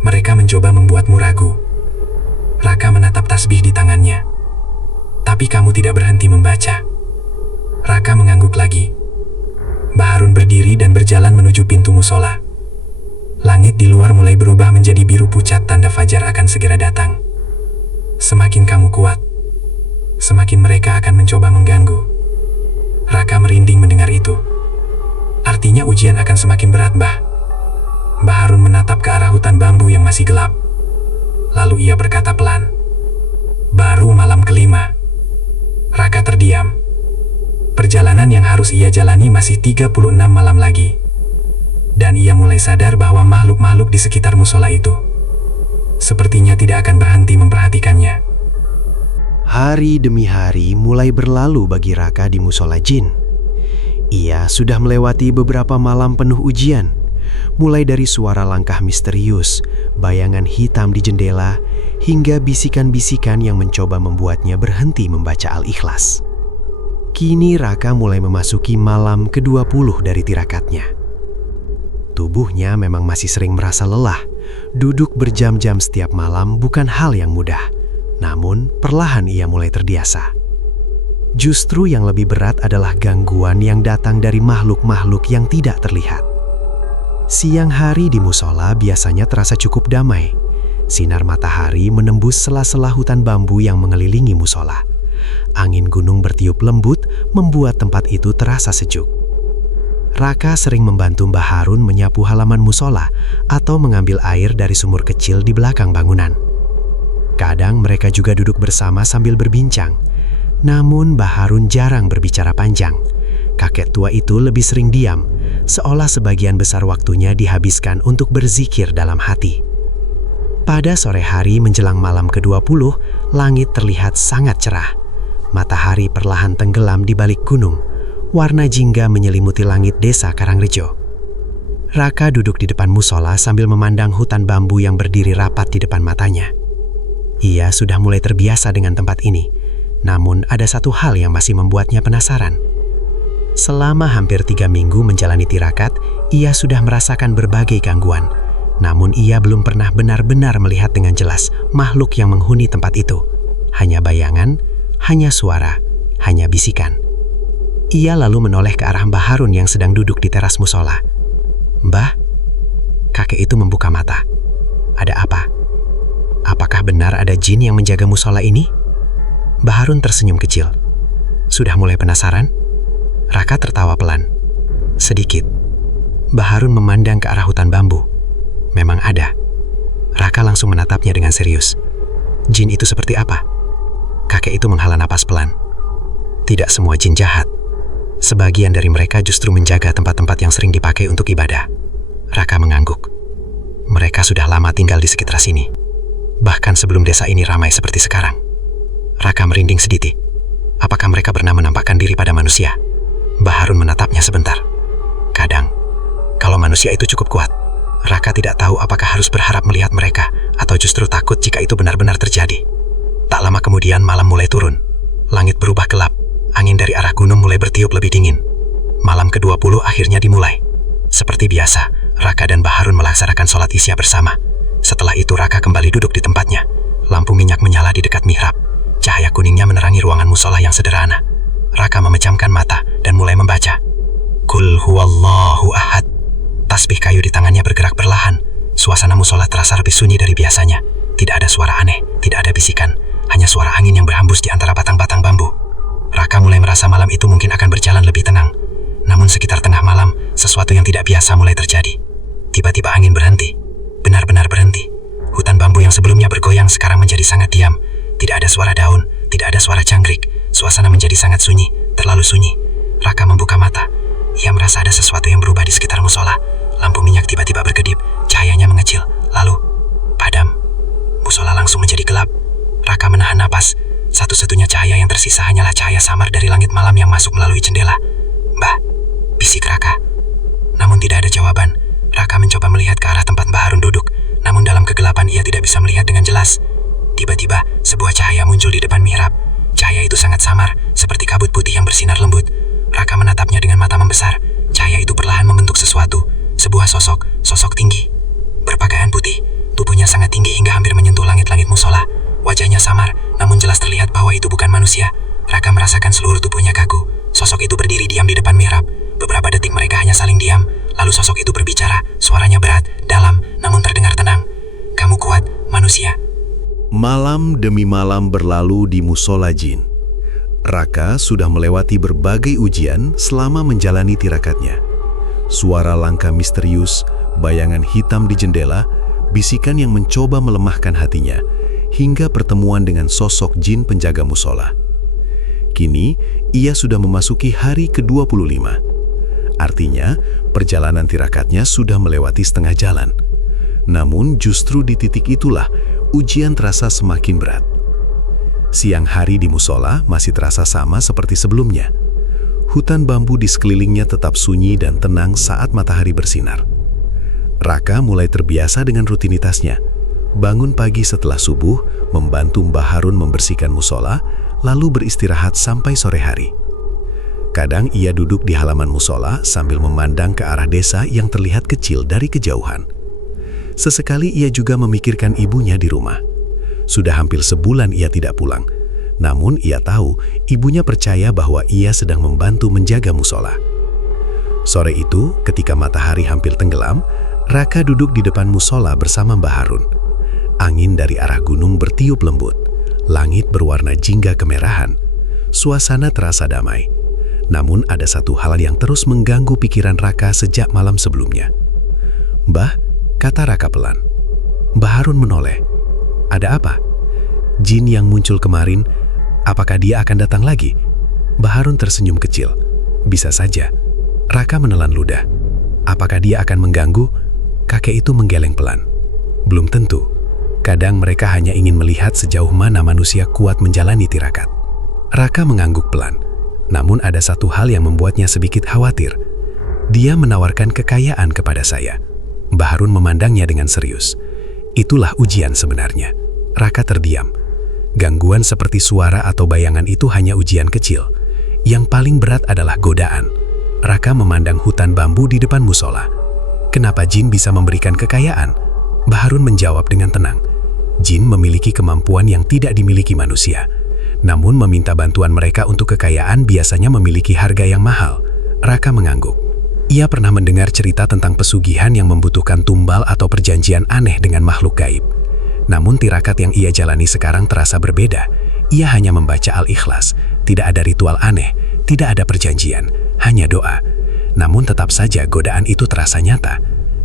"Mereka mencoba membuatmu ragu." Raka menatap tasbih di tangannya. "Tapi kamu tidak berhenti membaca." Raka mengangguk lagi. Mbah Harun berdiri dan berjalan menuju pintu musola. Langit di luar mulai berubah menjadi biru pucat, tanda fajar akan segera datang. "Semakin kamu kuat, semakin mereka akan mencoba mengganggu." Raka merinding mendengar itu. Artinya ujian akan semakin berat, Mbah. Mbah Harun menatap ke arah hutan bambu yang masih gelap. Lalu ia berkata pelan, "Baru malam kelima." Raka terdiam. Perjalanan yang harus ia jalani masih 36 malam lagi. Dan ia mulai sadar bahwa makhluk-makhluk di sekitar musola itu sepertinya tidak akan berhenti memperhatikannya. Hari demi hari mulai berlalu bagi Raka di musola jin. Ia sudah melewati beberapa malam penuh ujian, mulai dari suara langkah misterius, bayangan hitam di jendela, hingga bisikan-bisikan yang mencoba membuatnya berhenti membaca Al-Ikhlas. Kini Raka mulai memasuki malam ke-20 dari tirakatnya. Tubuhnya memang masih sering merasa lelah. Duduk berjam-jam setiap malam bukan hal yang mudah. Namun, perlahan ia mulai terbiasa. Justru yang lebih berat adalah gangguan yang datang dari makhluk-makhluk yang tidak terlihat. Siang hari di musola biasanya terasa cukup damai. Sinar matahari menembus sela-sela hutan bambu yang mengelilingi musola. Angin gunung bertiup lembut membuat tempat itu terasa sejuk. Raka sering membantu Mbah Harun menyapu halaman musola atau mengambil air dari sumur kecil di belakang bangunan. Kadang mereka juga duduk bersama sambil berbincang. Namun Mbah Harun jarang berbicara panjang. Kakek tua itu lebih sering diam, seolah sebagian besar waktunya dihabiskan untuk berzikir dalam hati. Pada sore hari menjelang malam ke-20, langit terlihat sangat cerah. Matahari perlahan tenggelam di balik gunung. Warna jingga menyelimuti langit desa Karangrejo. Raka duduk di depan musola sambil memandang hutan bambu yang berdiri rapat di depan matanya. Ia sudah mulai terbiasa dengan tempat ini, namun ada satu hal yang masih membuatnya penasaran. Selama hampir 3 minggu menjalani tirakat, ia sudah merasakan berbagai gangguan. Namun ia belum pernah benar-benar melihat dengan jelas makhluk yang menghuni tempat itu. Hanya bayangan, hanya suara, hanya bisikan. Ia lalu menoleh ke arah Mbah Harun yang sedang duduk di teras musola. "Mbah," kakek itu membuka mata. "Ada apa? Apakah benar ada jin yang menjaga musola ini?" Mbah Harun tersenyum kecil. "Sudah mulai penasaran?" Raka tertawa pelan. Sedikit. Mbah Harun memandang ke arah hutan bambu. "Memang ada." Raka langsung menatapnya dengan serius. "Jin itu seperti apa?" Kakek itu menghela napas pelan. "Tidak semua jin jahat. Sebagian dari mereka justru menjaga tempat-tempat yang sering dipakai untuk ibadah." Raka mengangguk. "Mereka sudah lama tinggal di sekitar sini. Bahkan sebelum desa ini ramai seperti sekarang." Raka merinding sedikit. "Apakah mereka pernah menampakkan diri pada manusia?" Mbah Harun menatapnya sebentar. "Kadang, kalau manusia itu cukup kuat, Raka tidak tahu apakah harus berharap melihat mereka atau justru takut jika itu benar-benar terjadi." Tak lama kemudian malam mulai turun. Langit berubah gelap. Angin dari arah gunung mulai bertiup lebih dingin. Malam ke-20 akhirnya dimulai. Seperti biasa, Raka dan Mbah Harun melaksanakan sholat isya bersama. Setelah itu Raka kembali duduk di tempatnya. Lampu minyak menyala di dekat mihrab. Cahaya kuningnya menerangi ruangan musola yang sederhana. Raka memejamkan mata dan mulai membaca. Qul huwallahu ahad. Tasbih kayu di tangannya bergerak perlahan. Suasana musola terasa lebih sunyi dari biasanya. Tidak ada suara aneh, tidak ada bisikan. Hanya suara angin yang berhembus di antara batang-batang bambu. Raka mulai merasa malam itu mungkin akan berjalan lebih tenang. Namun sekitar tengah malam, sesuatu yang tidak biasa mulai terjadi. Tiba-tiba angin berhenti. Benar-benar berhenti. Hutan bambu yang sebelumnya bergoyang sekarang menjadi sangat diam. Tidak ada suara daun, tidak ada suara jangkrik. Suasana menjadi sangat sunyi, terlalu sunyi. Raka membuka mata. Ia merasa ada sesuatu yang berubah di sekitar musola. Lampu minyak tiba-tiba berkedip, cahayanya mengecil, lalu padam. Musola langsung menjadi gelap. Raka menahan napas. Satu-satunya cahaya yang tersisa hanyalah cahaya samar dari langit malam yang masuk melalui jendela. "Mbah," bisik Raka. Namun tidak ada jawaban. Raka mencoba melihat ke arah tempat Mbah Harun duduk. Namun dalam kegelapan ia tidak bisa melihat dengan jelas. Tiba-tiba sebuah cahaya muncul di depan mihrab. Cahaya itu sangat samar, seperti kabut putih yang bersinar lembut. Raka menatapnya dengan mata membesar. Cahaya itu perlahan membentuk sesuatu. Sebuah sosok tinggi. Berpakaian putih, tubuhnya sangat tinggi hingga hampir menyentuh langit-langit musola. Wajahnya samar, namun jelas terlihat bahwa itu bukan manusia. Raka merasakan seluruh tubuhnya kaku. Sosok itu berdiri diam di depan mihrab. Beberapa detik mereka hanya saling diam. Lalu sosok itu berbicara, suaranya berat, dalam, namun terdengar tenang. "Kamu kuat, manusia." Malam demi malam berlalu di musola jin. Raka sudah melewati berbagai ujian selama menjalani tirakatnya. Suara langkah misterius, bayangan hitam di jendela, bisikan yang mencoba melemahkan hatinya, hingga pertemuan dengan sosok jin penjaga musola. Kini, ia sudah memasuki hari ke-25. Artinya, perjalanan tirakatnya sudah melewati setengah jalan. Namun justru di titik itulah ujian terasa semakin berat. Siang hari di musola masih terasa sama seperti sebelumnya. Hutan bambu di sekelilingnya tetap sunyi dan tenang saat matahari bersinar. Raka mulai terbiasa dengan rutinitasnya. Bangun pagi setelah subuh, membantu Mbah Harun membersihkan musola, lalu beristirahat sampai sore hari. Kadang ia duduk di halaman musola sambil memandang ke arah desa yang terlihat kecil dari kejauhan. Sesekali ia juga memikirkan ibunya di rumah. Sudah hampir sebulan ia tidak pulang. Namun ia tahu ibunya percaya bahwa ia sedang membantu menjaga musola. Sore itu, ketika matahari hampir tenggelam, Raka duduk di depan musola bersama Mbah Harun. Angin dari arah gunung bertiup lembut. Langit berwarna jingga kemerahan. Suasana terasa damai. Namun ada satu hal yang terus mengganggu pikiran Raka sejak malam sebelumnya. "Mbah," kata Raka pelan. Mbah Harun menoleh. "Ada apa? Jin yang muncul kemarin, apakah dia akan datang lagi?" Mbah Harun tersenyum kecil. "Bisa saja." Raka menelan ludah. "Apakah dia akan mengganggu?" Kakek itu menggeleng pelan. "Belum tentu. Kadang mereka hanya ingin melihat sejauh mana manusia kuat menjalani tirakat." Raka mengangguk pelan. Namun ada satu hal yang membuatnya sedikit khawatir. Dia menawarkan kekayaan kepada saya. Mbah Harun memandangnya dengan serius. Itulah ujian sebenarnya. Raka terdiam. Gangguan seperti suara atau bayangan itu hanya ujian kecil. Yang paling berat adalah godaan. Raka memandang hutan bambu di depan musola. Kenapa jin bisa memberikan kekayaan? Mbah Harun menjawab dengan tenang. Jin memiliki kemampuan yang tidak dimiliki manusia. Namun meminta bantuan mereka untuk kekayaan biasanya memiliki harga yang mahal. Raka mengangguk. Ia pernah mendengar cerita tentang pesugihan yang membutuhkan tumbal atau perjanjian aneh dengan makhluk gaib. Namun tirakat yang ia jalani sekarang terasa berbeda. Ia hanya membaca Al-Ikhlas. Tidak ada ritual aneh, tidak ada perjanjian, hanya doa. Namun tetap saja godaan itu terasa nyata.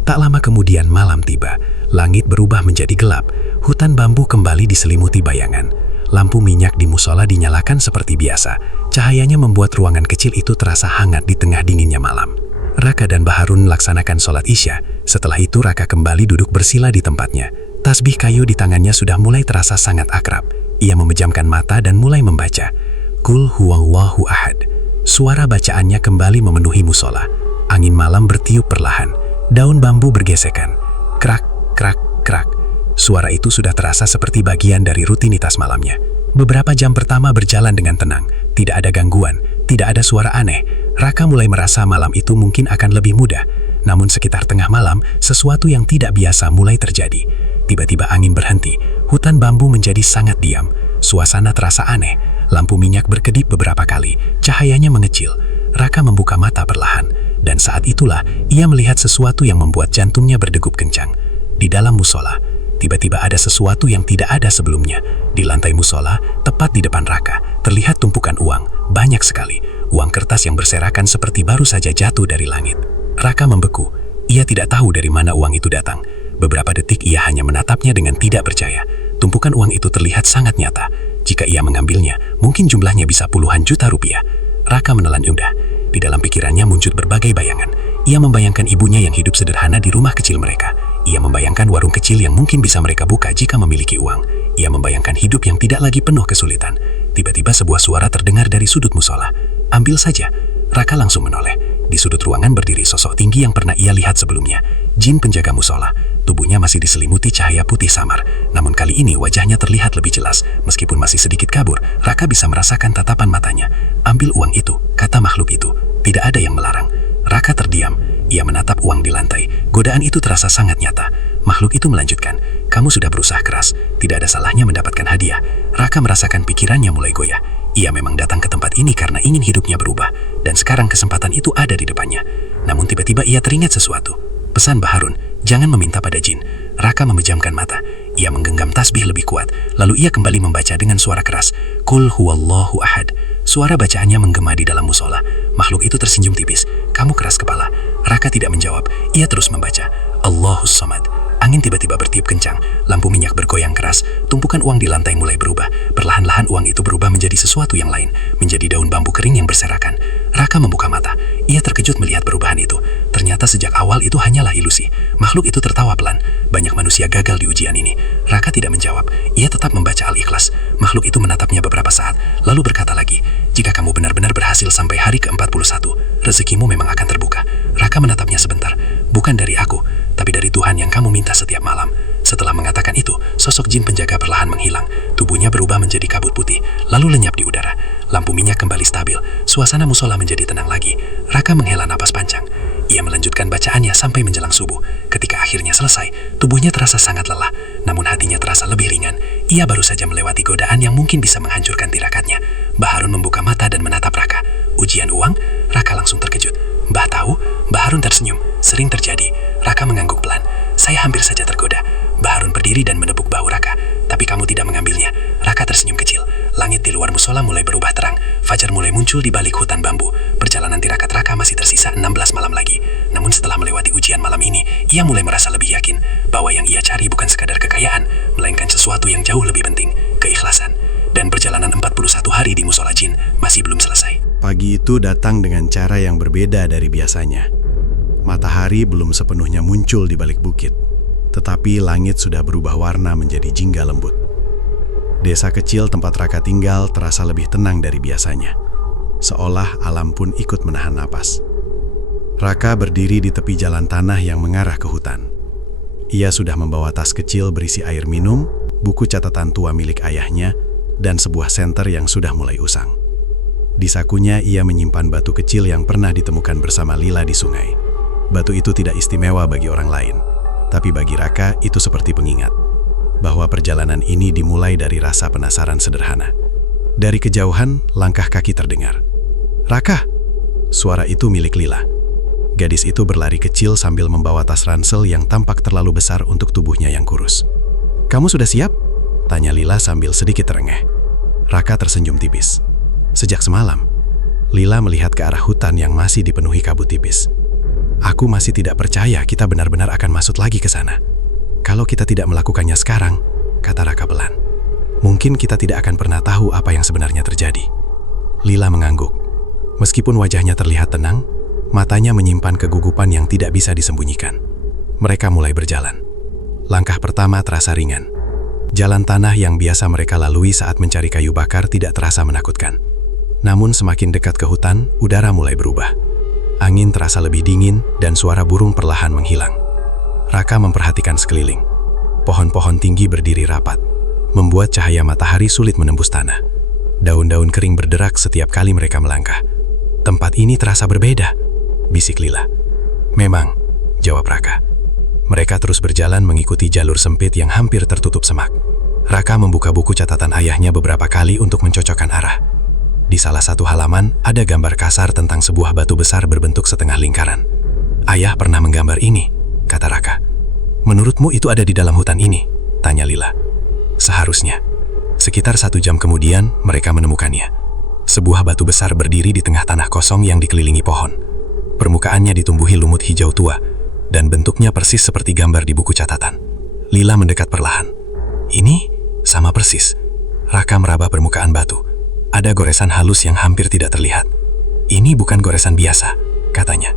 Tak lama kemudian malam tiba. Langit berubah menjadi gelap. Hutan bambu kembali diselimuti bayangan. Lampu minyak di musola dinyalakan seperti biasa. Cahayanya membuat ruangan kecil itu terasa hangat di tengah dinginnya malam. Raka dan Mbah Harun melaksanakan sholat Isya. Setelah itu Raka kembali duduk bersila di tempatnya. Tasbih kayu di tangannya sudah mulai terasa sangat akrab. Ia memejamkan mata dan mulai membaca. Qul huwallahu ahad. Suara bacaannya kembali memenuhi musola. Angin malam bertiup perlahan. Daun bambu bergesekan. Krak, krak, krak. Suara itu sudah terasa seperti bagian dari rutinitas malamnya. Beberapa jam pertama berjalan dengan tenang. Tidak ada gangguan, tidak ada suara aneh. Raka mulai merasa malam itu mungkin akan lebih mudah. Namun sekitar tengah malam, sesuatu yang tidak biasa mulai terjadi. Tiba-tiba angin berhenti. Hutan bambu menjadi sangat diam. Suasana terasa aneh. Lampu minyak berkedip beberapa kali. Cahayanya mengecil. Raka membuka mata perlahan. Dan saat itulah, ia melihat sesuatu yang membuat jantungnya berdegup kencang. Di dalam musola, tiba-tiba ada sesuatu yang tidak ada sebelumnya. Di lantai musola, tepat di depan Raka, terlihat tumpukan uang, banyak sekali. Uang kertas yang berserakan seperti baru saja jatuh dari langit. Raka membeku. Ia tidak tahu dari mana uang itu datang. Beberapa detik ia hanya menatapnya dengan tidak percaya. Tumpukan uang itu terlihat sangat nyata. Jika ia mengambilnya, mungkin jumlahnya bisa puluhan juta rupiah. Raka menelan ludah. Di dalam pikirannya muncul berbagai bayangan. Ia membayangkan ibunya yang hidup sederhana di rumah kecil mereka. Ia membayangkan warung kecil yang mungkin bisa mereka buka jika memiliki uang. Ia membayangkan hidup yang tidak lagi penuh kesulitan. Tiba-tiba sebuah suara terdengar dari sudut musola. Ambil saja. Raka langsung menoleh. Di sudut ruangan berdiri sosok tinggi yang pernah ia lihat sebelumnya. Jin penjaga musola. Tubuhnya masih diselimuti cahaya putih samar. Namun kali ini wajahnya terlihat lebih jelas. Meskipun masih sedikit kabur, Raka bisa merasakan tatapan matanya. Ambil uang itu, kata makhluk itu. Tidak ada yang melarang. Raka terdiam. Ia menatap uang di lantai. Godaan itu terasa sangat nyata. Makhluk itu melanjutkan, kamu sudah berusaha keras. Tidak ada salahnya mendapatkan hadiah. Raka merasakan pikirannya mulai goyah. Ia memang datang ke tempat ini karena ingin hidupnya berubah. Dan sekarang kesempatan itu ada di depannya. Namun tiba-tiba ia teringat sesuatu. Pesan Baharun, jangan meminta pada jin. Raka memejamkan mata. Ia menggenggam tasbih lebih kuat. Lalu ia kembali membaca dengan suara keras. Qul huwallahu ahad. Suara bacaannya menggema di dalam musola. Makhluk itu tersenyum tipis. Kamu keras kepala. Raka tidak menjawab. Ia terus membaca. Allahus samad. Angin tiba-tiba bertiup kencang. Lampu minyak bergoyang keras. Tumpukan uang di lantai mulai berubah. Perlahan-lahan uang itu berubah menjadi sesuatu yang lain. Menjadi daun bambu kering yang berserakan. Raka membuka mata. Ia terkejut melihat perubahan itu. Ternyata sejak awal itu hanyalah ilusi. Makhluk itu tertawa pelan. Banyak manusia gagal di ujian ini. Raka tidak menjawab. Ia tetap membaca Al-Ikhlas. Makhluk itu menatapnya beberapa saat. Lalu berkata lagi, jika kamu benar-benar berhasil sampai hari ke-41, rezekimu memang akan terbuka. Raka menatapnya sebentar. Bukan dari aku, tapi dari Tuhan yang kamu minta setiap malam. Setelah mengatakan itu, sosok jin penjaga perlahan menghilang. Tubuhnya berubah menjadi kabut putih, lalu lenyap di udara. Lampu minyak kembali stabil. Suasana musola menjadi tenang lagi. Raka menghela napas panjang. Ia melanjutkan bacaannya sampai menjelang subuh. Ketika akhirnya selesai, tubuhnya terasa sangat lelah. Namun hatinya terasa lebih ringan. Ia baru saja melewati godaan yang mungkin bisa menghancurkan tirakatnya. Baharun membuka mata dan menatap Raka. Ujian uang? Raka langsung terkejut. Mbah tahu? Baharun tersenyum. Sering terjadi. Raka mengangguk pelan. Saya hampir saja tergoda. Baharun berdiri dan menepuk bahu Raka. Tapi kamu tidak mengambilnya. Raka tersenyum kecil. Langit di luar musola mulai berubah terang. Fajar mulai muncul di balik hutan bambu. Perjalanan tirakat Raka masih tersisa 16 malam lagi. Namun setelah melewati ujian malam ini, ia mulai merasa lebih yakin bahwa yang ia cari bukan sekadar kekayaan, melainkan sesuatu yang jauh lebih penting, keikhlasan. Dan perjalanan 41 hari di musola jin masih belum selesai. Pagi itu datang dengan cara yang berbeda dari biasanya. Matahari belum sepenuhnya muncul di balik bukit, tetapi langit sudah berubah warna menjadi jingga lembut. Desa kecil tempat Raka tinggal terasa lebih tenang dari biasanya, seolah alam pun ikut menahan napas. Raka berdiri di tepi jalan tanah yang mengarah ke hutan. Ia sudah membawa tas kecil berisi air minum, buku catatan tua milik ayahnya, dan sebuah senter yang sudah mulai usang. Di sakunya ia menyimpan batu kecil yang pernah ditemukan bersama Lila di sungai. Batu itu tidak istimewa bagi orang lain, tapi bagi Raka itu seperti pengingat bahwa perjalanan ini dimulai dari rasa penasaran sederhana. Dari kejauhan, langkah kaki terdengar. Raka! Suara itu milik Lila. Gadis itu berlari kecil sambil membawa tas ransel yang tampak terlalu besar untuk tubuhnya yang kurus. Kamu sudah siap? Tanya Lila sambil sedikit terengeh. Raka tersenyum tipis. Sejak semalam, Lila melihat ke arah hutan yang masih dipenuhi kabut tipis. Aku masih tidak percaya kita benar-benar akan masuk lagi ke sana. Kalau kita tidak melakukannya sekarang, kata Raka pelan, mungkin kita tidak akan pernah tahu apa yang sebenarnya terjadi. Lila mengangguk. Meskipun wajahnya terlihat tenang, matanya menyimpan kegugupan yang tidak bisa disembunyikan. Mereka mulai berjalan. Langkah pertama terasa ringan. Jalan tanah yang biasa mereka lalui saat mencari kayu bakar tidak terasa menakutkan. Namun semakin dekat ke hutan, udara mulai berubah. Angin terasa lebih dingin dan suara burung perlahan menghilang. Raka memperhatikan sekeliling. Pohon-pohon tinggi berdiri rapat, membuat cahaya matahari sulit menembus tanah. Daun-daun kering berderak setiap kali mereka melangkah. Tempat ini terasa berbeda, bisik Lila. Memang, jawab Raka. Mereka terus berjalan mengikuti jalur sempit yang hampir tertutup semak. Raka membuka buku catatan ayahnya beberapa kali untuk mencocokkan arah. Di salah satu halaman ada gambar kasar tentang sebuah batu besar berbentuk setengah lingkaran. Ayah pernah menggambar ini, kata Raka. Menurutmu itu ada di dalam hutan ini? Tanya Lila. Seharusnya. Sekitar 1 jam kemudian, mereka menemukannya. Sebuah batu besar berdiri di tengah tanah kosong yang dikelilingi pohon. Permukaannya ditumbuhi lumut hijau tua, dan bentuknya persis seperti gambar di buku catatan. Lila mendekat perlahan. Ini sama persis. Raka meraba permukaan batu. Ada goresan halus yang hampir tidak terlihat. Ini bukan goresan biasa, katanya.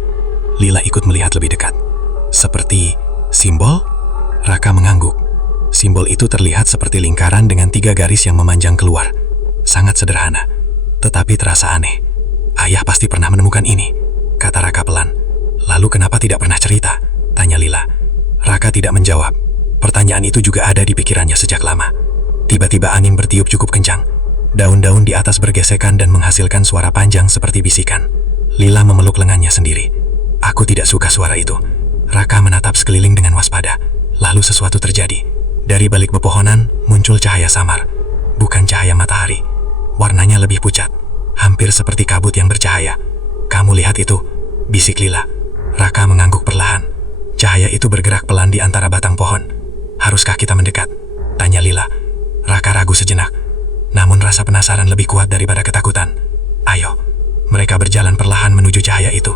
Lila ikut melihat lebih dekat. Seperti simbol? Raka mengangguk. Simbol itu terlihat seperti lingkaran dengan 3 garis yang memanjang keluar. Sangat sederhana, tetapi terasa aneh. Ayah pasti pernah menemukan ini, kata Raka pelan. Lalu kenapa tidak pernah cerita? Tanya Lila. Raka tidak menjawab. Pertanyaan itu juga ada di pikirannya sejak lama. Tiba-tiba angin bertiup cukup kencang. Daun-daun di atas bergesekan dan menghasilkan suara panjang seperti bisikan. Lila memeluk lengannya sendiri. Aku tidak suka suara itu. Raka menatap sekeliling dengan waspada. Lalu sesuatu terjadi. Dari balik pepohonan muncul cahaya samar. Bukan cahaya matahari. Warnanya lebih pucat. Hampir seperti kabut yang bercahaya. Kamu lihat itu? Bisik Lila. Raka mengangguk perlahan. Cahaya itu bergerak pelan di antara batang pohon. Haruskah kita mendekat? Tanya Lila. Raka ragu sejenak. Namun rasa penasaran lebih kuat daripada ketakutan. Ayo. Mereka berjalan perlahan menuju cahaya itu.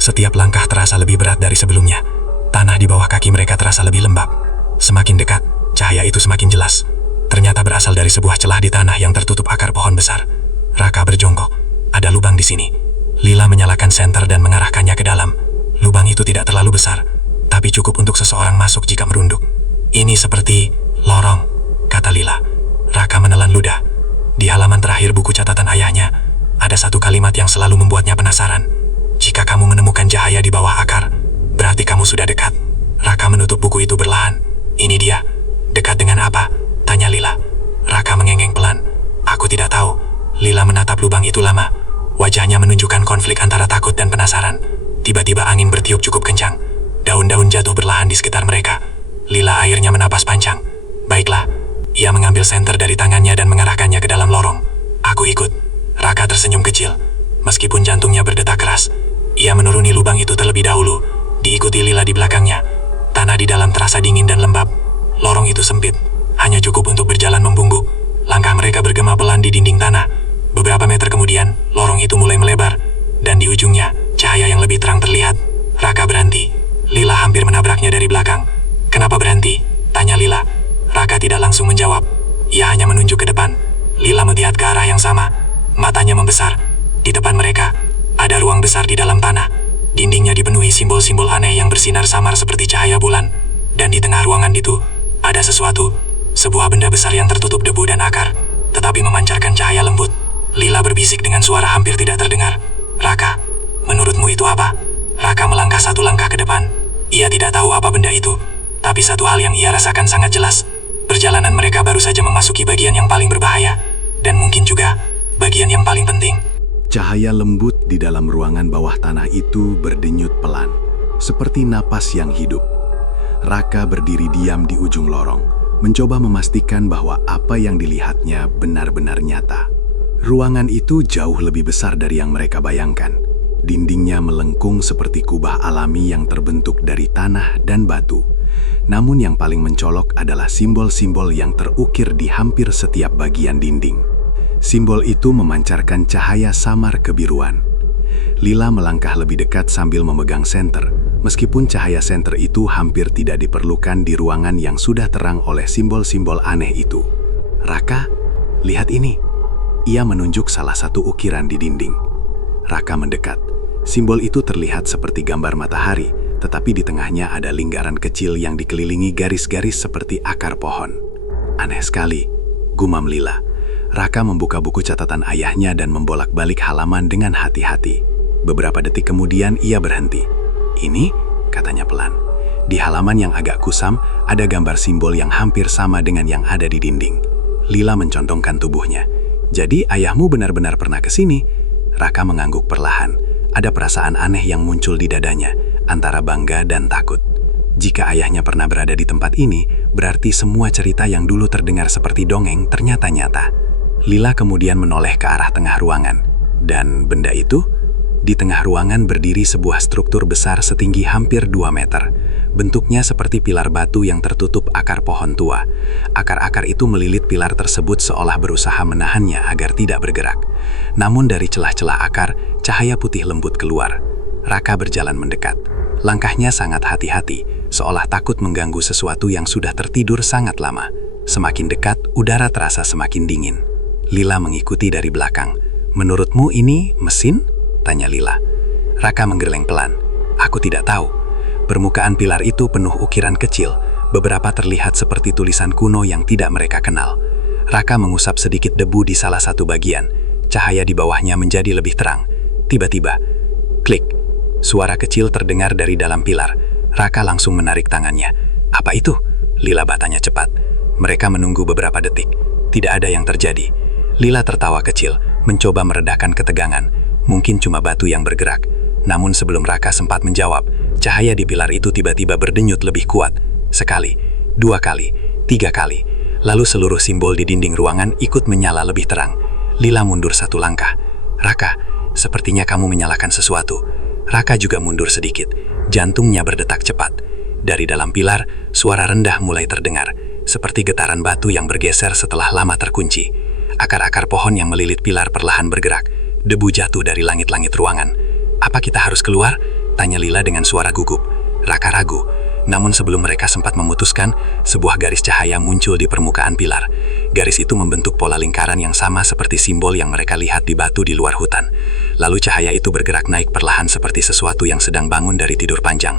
Setiap langkah terasa lebih berat dari sebelumnya. Tanah di bawah kaki mereka terasa lebih lembab. Semakin dekat, cahaya itu semakin jelas. Ternyata berasal dari sebuah celah di tanah yang tertutup akar pohon besar. Raka berjongkok. Ada lubang di sini. Lila menyalakan senter dan mengarahkannya ke dalam. Lubang itu tidak terlalu besar, tapi cukup untuk seseorang masuk jika merunduk. Ini seperti lorong, kata Lila. Raka menelan ludah. Di halaman terakhir buku catatan ayahnya, ada satu kalimat yang selalu membuatnya penasaran. Jika kamu menemukan cahaya di bawah akar, berarti kamu sudah dekat. Raka menutup buku itu perlahan. Ini dia. Dekat dengan apa? Tanya Lila. Raka mengengeng pelan. Aku tidak tahu. Lila menatap lubang itu lama. Wajahnya menunjukkan konflik antara takut dan penasaran. Tiba-tiba angin bertiup cukup kencang. Daun-daun jatuh berlahan di sekitar mereka. Lila akhirnya menapas panjang. Baiklah. Ia mengambil senter dari tangannya dan mengarahkannya ke dalam lorong. Aku ikut. Raka tersenyum kecil. Meskipun jantungnya berdetak keras, ia menuruni lubang itu terlebih dahulu. Diikuti Lila di belakangnya. Tanah di dalam terasa dingin dan lembab. Lorong itu sempit. Hanya cukup untuk berjalan membungkuk. Langkah mereka bergema pelan di dinding tanah. Beberapa meter kemudian, lorong itu mulai melebar. Dan di ujungnya, cahaya yang lebih terang terlihat. Raka berhenti. Lila hampir menabraknya dari belakang. Kenapa berhenti? Tanya Lila. Raka tidak langsung menjawab. Ia hanya menunjuk ke depan. Lila melihat ke arah yang sama. Matanya membesar. Di depan mereka, ada ruang besar di dalam tanah. Dindingnya dipenuhi simbol-simbol aneh yang bersinar samar seperti cahaya bulan. Dan di tengah ruangan itu, ada sesuatu. Sebuah benda besar yang tertutup debu dan akar, tetapi memancarkan cahaya lembut. Lila berbisik dengan suara hampir tidak terdengar. Raka, menurutmu itu apa? Raka melangkah 1 langkah ke depan. Ia tidak tahu apa benda itu. Tapi satu hal yang ia rasakan sangat jelas. Perjalanan mereka baru saja memasuki bagian yang paling berbahaya. Dan mungkin juga bagian yang paling penting. Cahaya lembut di dalam ruangan bawah tanah itu berdenyut pelan, seperti napas yang hidup. Raka berdiri diam di ujung lorong, mencoba memastikan bahwa apa yang dilihatnya benar-benar nyata. Ruangan itu jauh lebih besar dari yang mereka bayangkan. Dindingnya melengkung seperti kubah alami yang terbentuk dari tanah dan batu. Namun yang paling mencolok adalah simbol-simbol yang terukir di hampir setiap bagian dinding. Simbol itu memancarkan cahaya samar kebiruan. Lila melangkah lebih dekat sambil memegang senter, meskipun cahaya senter itu hampir tidak diperlukan di ruangan yang sudah terang oleh simbol-simbol aneh itu. Raka, lihat ini. Ia menunjuk salah satu ukiran di dinding. Raka mendekat. Simbol itu terlihat seperti gambar matahari, tetapi di tengahnya ada lingkaran kecil yang dikelilingi garis-garis seperti akar pohon. Aneh sekali, gumam Lila. Raka membuka buku catatan ayahnya dan membolak-balik halaman dengan hati-hati. Beberapa detik kemudian ia berhenti. Ini, katanya pelan. Di halaman yang agak kusam, ada gambar simbol yang hampir sama dengan yang ada di dinding. Lila mencondongkan tubuhnya. Jadi ayahmu benar-benar pernah ke sini? Raka mengangguk perlahan. Ada perasaan aneh yang muncul di dadanya, antara bangga dan takut. Jika ayahnya pernah berada di tempat ini, berarti semua cerita yang dulu terdengar seperti dongeng ternyata nyata. Lila kemudian menoleh ke arah tengah ruangan. Dan benda itu? Di tengah ruangan berdiri sebuah struktur besar setinggi hampir 2 meter. Bentuknya seperti pilar batu yang tertutup akar pohon tua. Akar-akar itu melilit pilar tersebut seolah berusaha menahannya agar tidak bergerak. Namun dari celah-celah akar, cahaya putih lembut keluar. Raka berjalan mendekat. Langkahnya sangat hati-hati, seolah takut mengganggu sesuatu yang sudah tertidur sangat lama. Semakin dekat, udara terasa semakin dingin. Lila mengikuti dari belakang. "Menurutmu ini mesin?" tanya Lila. Raka menggeleng pelan. "Aku tidak tahu." Permukaan pilar itu penuh ukiran kecil, beberapa terlihat seperti tulisan kuno yang tidak mereka kenal. Raka mengusap sedikit debu di salah satu bagian. Cahaya di bawahnya menjadi lebih terang. Tiba-tiba, klik. Suara kecil terdengar dari dalam pilar. Raka langsung menarik tangannya. "Apa itu?" Lila bertanya cepat. Mereka menunggu beberapa detik. Tidak ada yang terjadi. Lila tertawa kecil, mencoba meredakan ketegangan. Mungkin cuma batu yang bergerak. Namun sebelum Raka sempat menjawab, cahaya di pilar itu tiba-tiba berdenyut lebih kuat. Sekali, 2 kali, 3 kali. Lalu seluruh simbol di dinding ruangan ikut menyala lebih terang. Lila mundur 1 langkah. "Raka, sepertinya kamu menyalakan sesuatu." Raka juga mundur sedikit. Jantungnya berdetak cepat. Dari dalam pilar, suara rendah mulai terdengar, seperti getaran batu yang bergeser setelah lama terkunci. Akar-akar pohon yang melilit pilar perlahan bergerak. Debu jatuh dari langit-langit ruangan. "Apa kita harus keluar?" tanya Lila dengan suara gugup. Raka ragu. Namun sebelum mereka sempat memutuskan, sebuah garis cahaya muncul di permukaan pilar. Garis itu membentuk pola lingkaran yang sama seperti simbol yang mereka lihat di batu di luar hutan. Lalu cahaya itu bergerak naik perlahan seperti sesuatu yang sedang bangun dari tidur panjang.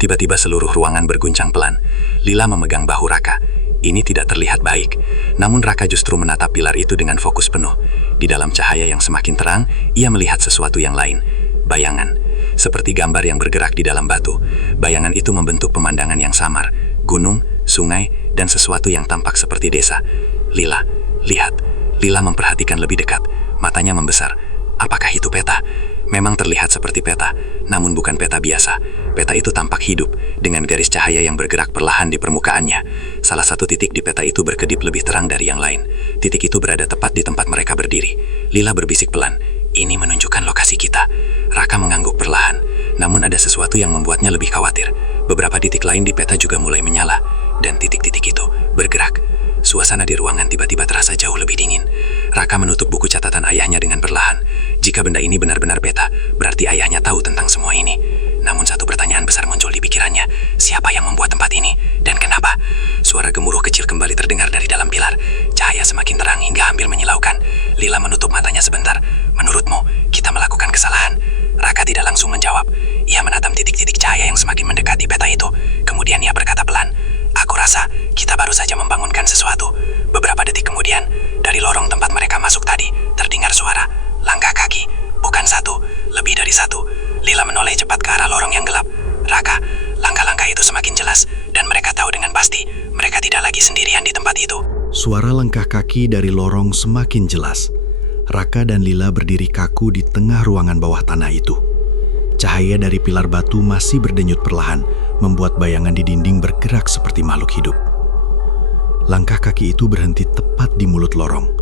Tiba-tiba seluruh ruangan berguncang pelan. Lila memegang bahu Raka. Ini tidak terlihat baik. Namun Raka justru menatap pilar itu dengan fokus penuh. Di dalam cahaya yang semakin terang, ia melihat sesuatu yang lain. Bayangan. Seperti gambar yang bergerak di dalam batu. Bayangan itu membentuk pemandangan yang samar. Gunung, sungai, dan sesuatu yang tampak seperti desa. "Lila, lihat." Lila memperhatikan lebih dekat. Matanya membesar. Apakah itu peta? Memang terlihat seperti peta, namun bukan peta biasa. Peta itu tampak hidup, dengan garis cahaya yang bergerak perlahan di permukaannya. Salah satu titik di peta itu berkedip lebih terang dari yang lain. Titik itu berada tepat di tempat mereka berdiri. Lila berbisik pelan. "Ini menunjukkan lokasi kita." Raka mengangguk perlahan, namun ada sesuatu yang membuatnya lebih khawatir. Beberapa titik lain di peta juga mulai menyala, dan titik-titik itu bergerak. Suasana di ruangan tiba-tiba terasa jauh lebih dingin. Raka menutup buku catatan ayahnya dengan perlahan. Jika benda ini benar-benar peta, berarti ayahnya tahu tentang semua ini. Namun satu pertanyaan besar muncul di pikirannya. Siapa yang membuat tempat ini? Dan kenapa? Suara gemuruh kecil kembali terdengar dari dalam pilar. Cahaya semakin terang hingga hampir menyilaukan. Lila menutup matanya sebentar. "Menurutmu, kita melakukan kesalahan?" Raka tidak langsung menjawab. Ia menatap titik-titik cahaya yang semakin mendekati peta itu. Kemudian ia berkata pelan, "Aku rasa kita baru saja membangunkan sesuatu." Beberapa detik kemudian, dari lorong tempat mereka masuk tadi, terdengar suara. Langkah kaki, bukan satu, lebih dari satu. Lila menoleh cepat ke arah lorong yang gelap. "Raka, langkah-langkah itu semakin jelas, dan mereka tahu dengan pasti, mereka tidak lagi sendirian di tempat itu." Suara langkah kaki dari lorong semakin jelas. Raka dan Lila berdiri kaku di tengah ruangan bawah tanah itu. Cahaya dari pilar batu masih berdenyut perlahan, membuat bayangan di dinding bergerak seperti makhluk hidup. Langkah kaki itu berhenti tepat di mulut lorong.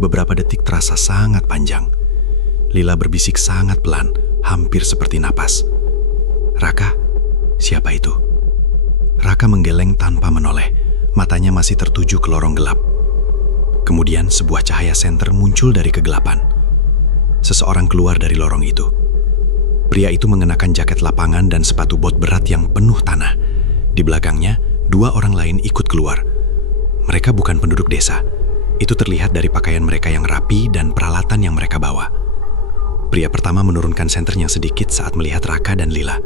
Beberapa detik terasa sangat panjang. Lila berbisik sangat pelan, hampir seperti napas. "Raka, siapa itu?" Raka menggeleng tanpa menoleh, matanya masih tertuju ke lorong gelap. Kemudian sebuah cahaya senter muncul dari kegelapan. Seseorang keluar dari lorong itu. Pria itu mengenakan jaket lapangan dan sepatu bot berat yang penuh tanah. Di belakangnya, 2 orang lain ikut keluar. Mereka bukan penduduk desa. Itu terlihat dari pakaian mereka yang rapi dan peralatan yang mereka bawa. Pria pertama menurunkan senternya sedikit saat melihat Raka dan Lila.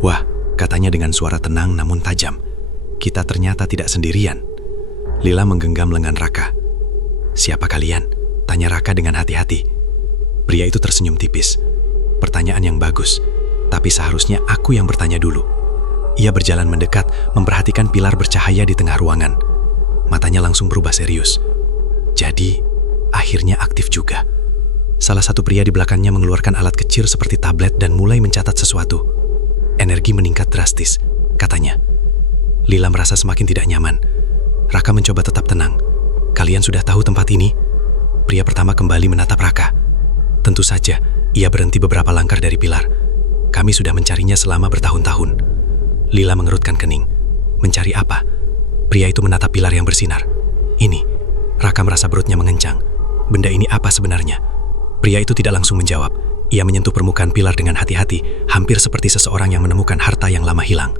"Wah," katanya dengan suara tenang namun tajam. "Kita ternyata tidak sendirian." Lila menggenggam lengan Raka. "Siapa kalian?" tanya Raka dengan hati-hati. Pria itu tersenyum tipis. "Pertanyaan yang bagus, tapi seharusnya aku yang bertanya dulu." Ia berjalan mendekat, memperhatikan pilar bercahaya di tengah ruangan. Matanya langsung berubah serius. Jadi, akhirnya aktif juga. Salah satu pria di belakangnya mengeluarkan alat kecil seperti tablet dan mulai mencatat sesuatu. Energi meningkat drastis, katanya. Lila merasa semakin tidak nyaman. Raka mencoba tetap tenang. "Kalian sudah tahu tempat ini?" Pria pertama kembali menatap Raka. Tentu saja, ia berhenti beberapa langkah dari pilar. "Kami sudah mencarinya selama bertahun-tahun." Lila mengerutkan kening. Mencari apa? Pria itu menatap pilar yang bersinar. Ini. Raka merasa perutnya mengencang. Benda ini apa sebenarnya? Pria itu tidak langsung menjawab. Ia menyentuh permukaan pilar dengan hati-hati, hampir seperti seseorang yang menemukan harta yang lama hilang.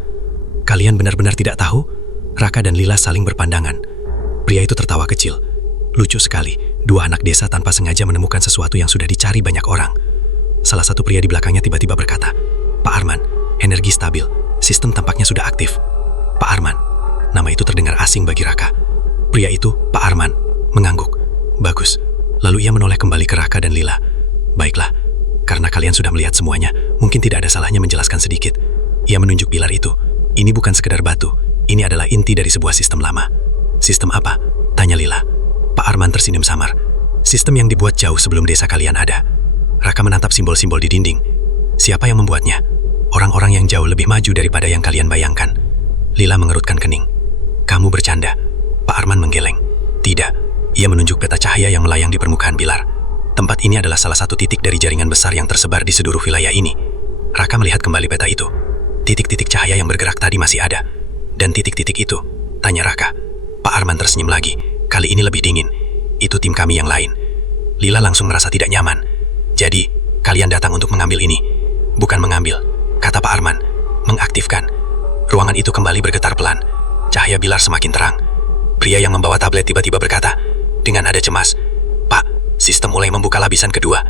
Kalian benar-benar tidak tahu? Raka dan Lila saling berpandangan. Pria itu tertawa kecil. Lucu sekali, dua anak desa tanpa sengaja menemukan sesuatu yang sudah dicari banyak orang. Salah satu pria di belakangnya tiba-tiba berkata, "Pak Arman, energi stabil, sistem tampaknya sudah aktif." Pak Arman, nama itu terdengar asing bagi Raka. Pria itu, Pak Arman, mengangguk. Bagus. Lalu ia menoleh kembali ke Raka dan Lila. Baiklah, karena kalian sudah melihat semuanya, mungkin tidak ada salahnya menjelaskan sedikit. Ia menunjuk pilar itu. Ini bukan sekedar batu, ini adalah inti dari sebuah sistem lama. Sistem apa? Tanya Lila. Pak Arman tersenyum samar. Sistem yang dibuat jauh sebelum desa kalian ada. Raka menatap simbol-simbol di dinding. Siapa yang membuatnya? Orang-orang yang jauh lebih maju daripada yang kalian bayangkan. Lila mengerutkan kening. Kamu bercanda. Pak Arman menggeleng. Tidak. Ia menunjuk peta cahaya yang melayang di permukaan pilar. Tempat ini adalah salah satu titik dari jaringan besar yang tersebar di seluruh wilayah ini. Raka melihat kembali peta itu. Titik-titik cahaya yang bergerak tadi masih ada. Dan titik-titik itu? Tanya Raka. Pak Arman tersenyum lagi. Kali ini lebih dingin. Itu tim kami yang lain. Lila langsung merasa tidak nyaman. Jadi, kalian datang untuk mengambil ini. Bukan mengambil, kata Pak Arman. Mengaktifkan. Ruangan itu kembali bergetar pelan. Cahaya pilar semakin terang. Pria yang membawa tablet tiba-tiba berkata, dengan nada cemas, "Pak, sistem mulai membuka lapisan kedua."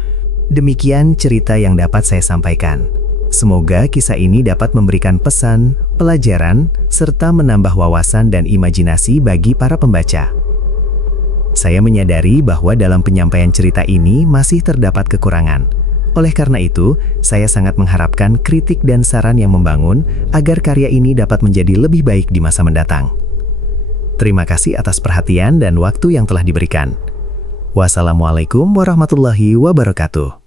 Demikian cerita yang dapat saya sampaikan. Semoga kisah ini dapat memberikan pesan, pelajaran, serta menambah wawasan dan imajinasi bagi para pembaca. Saya menyadari bahwa dalam penyampaian cerita ini masih terdapat kekurangan. Oleh karena itu, saya sangat mengharapkan kritik dan saran yang membangun agar karya ini dapat menjadi lebih baik di masa mendatang. Terima kasih atas perhatian dan waktu yang telah diberikan. Wassalamualaikum warahmatullahi wabarakatuh.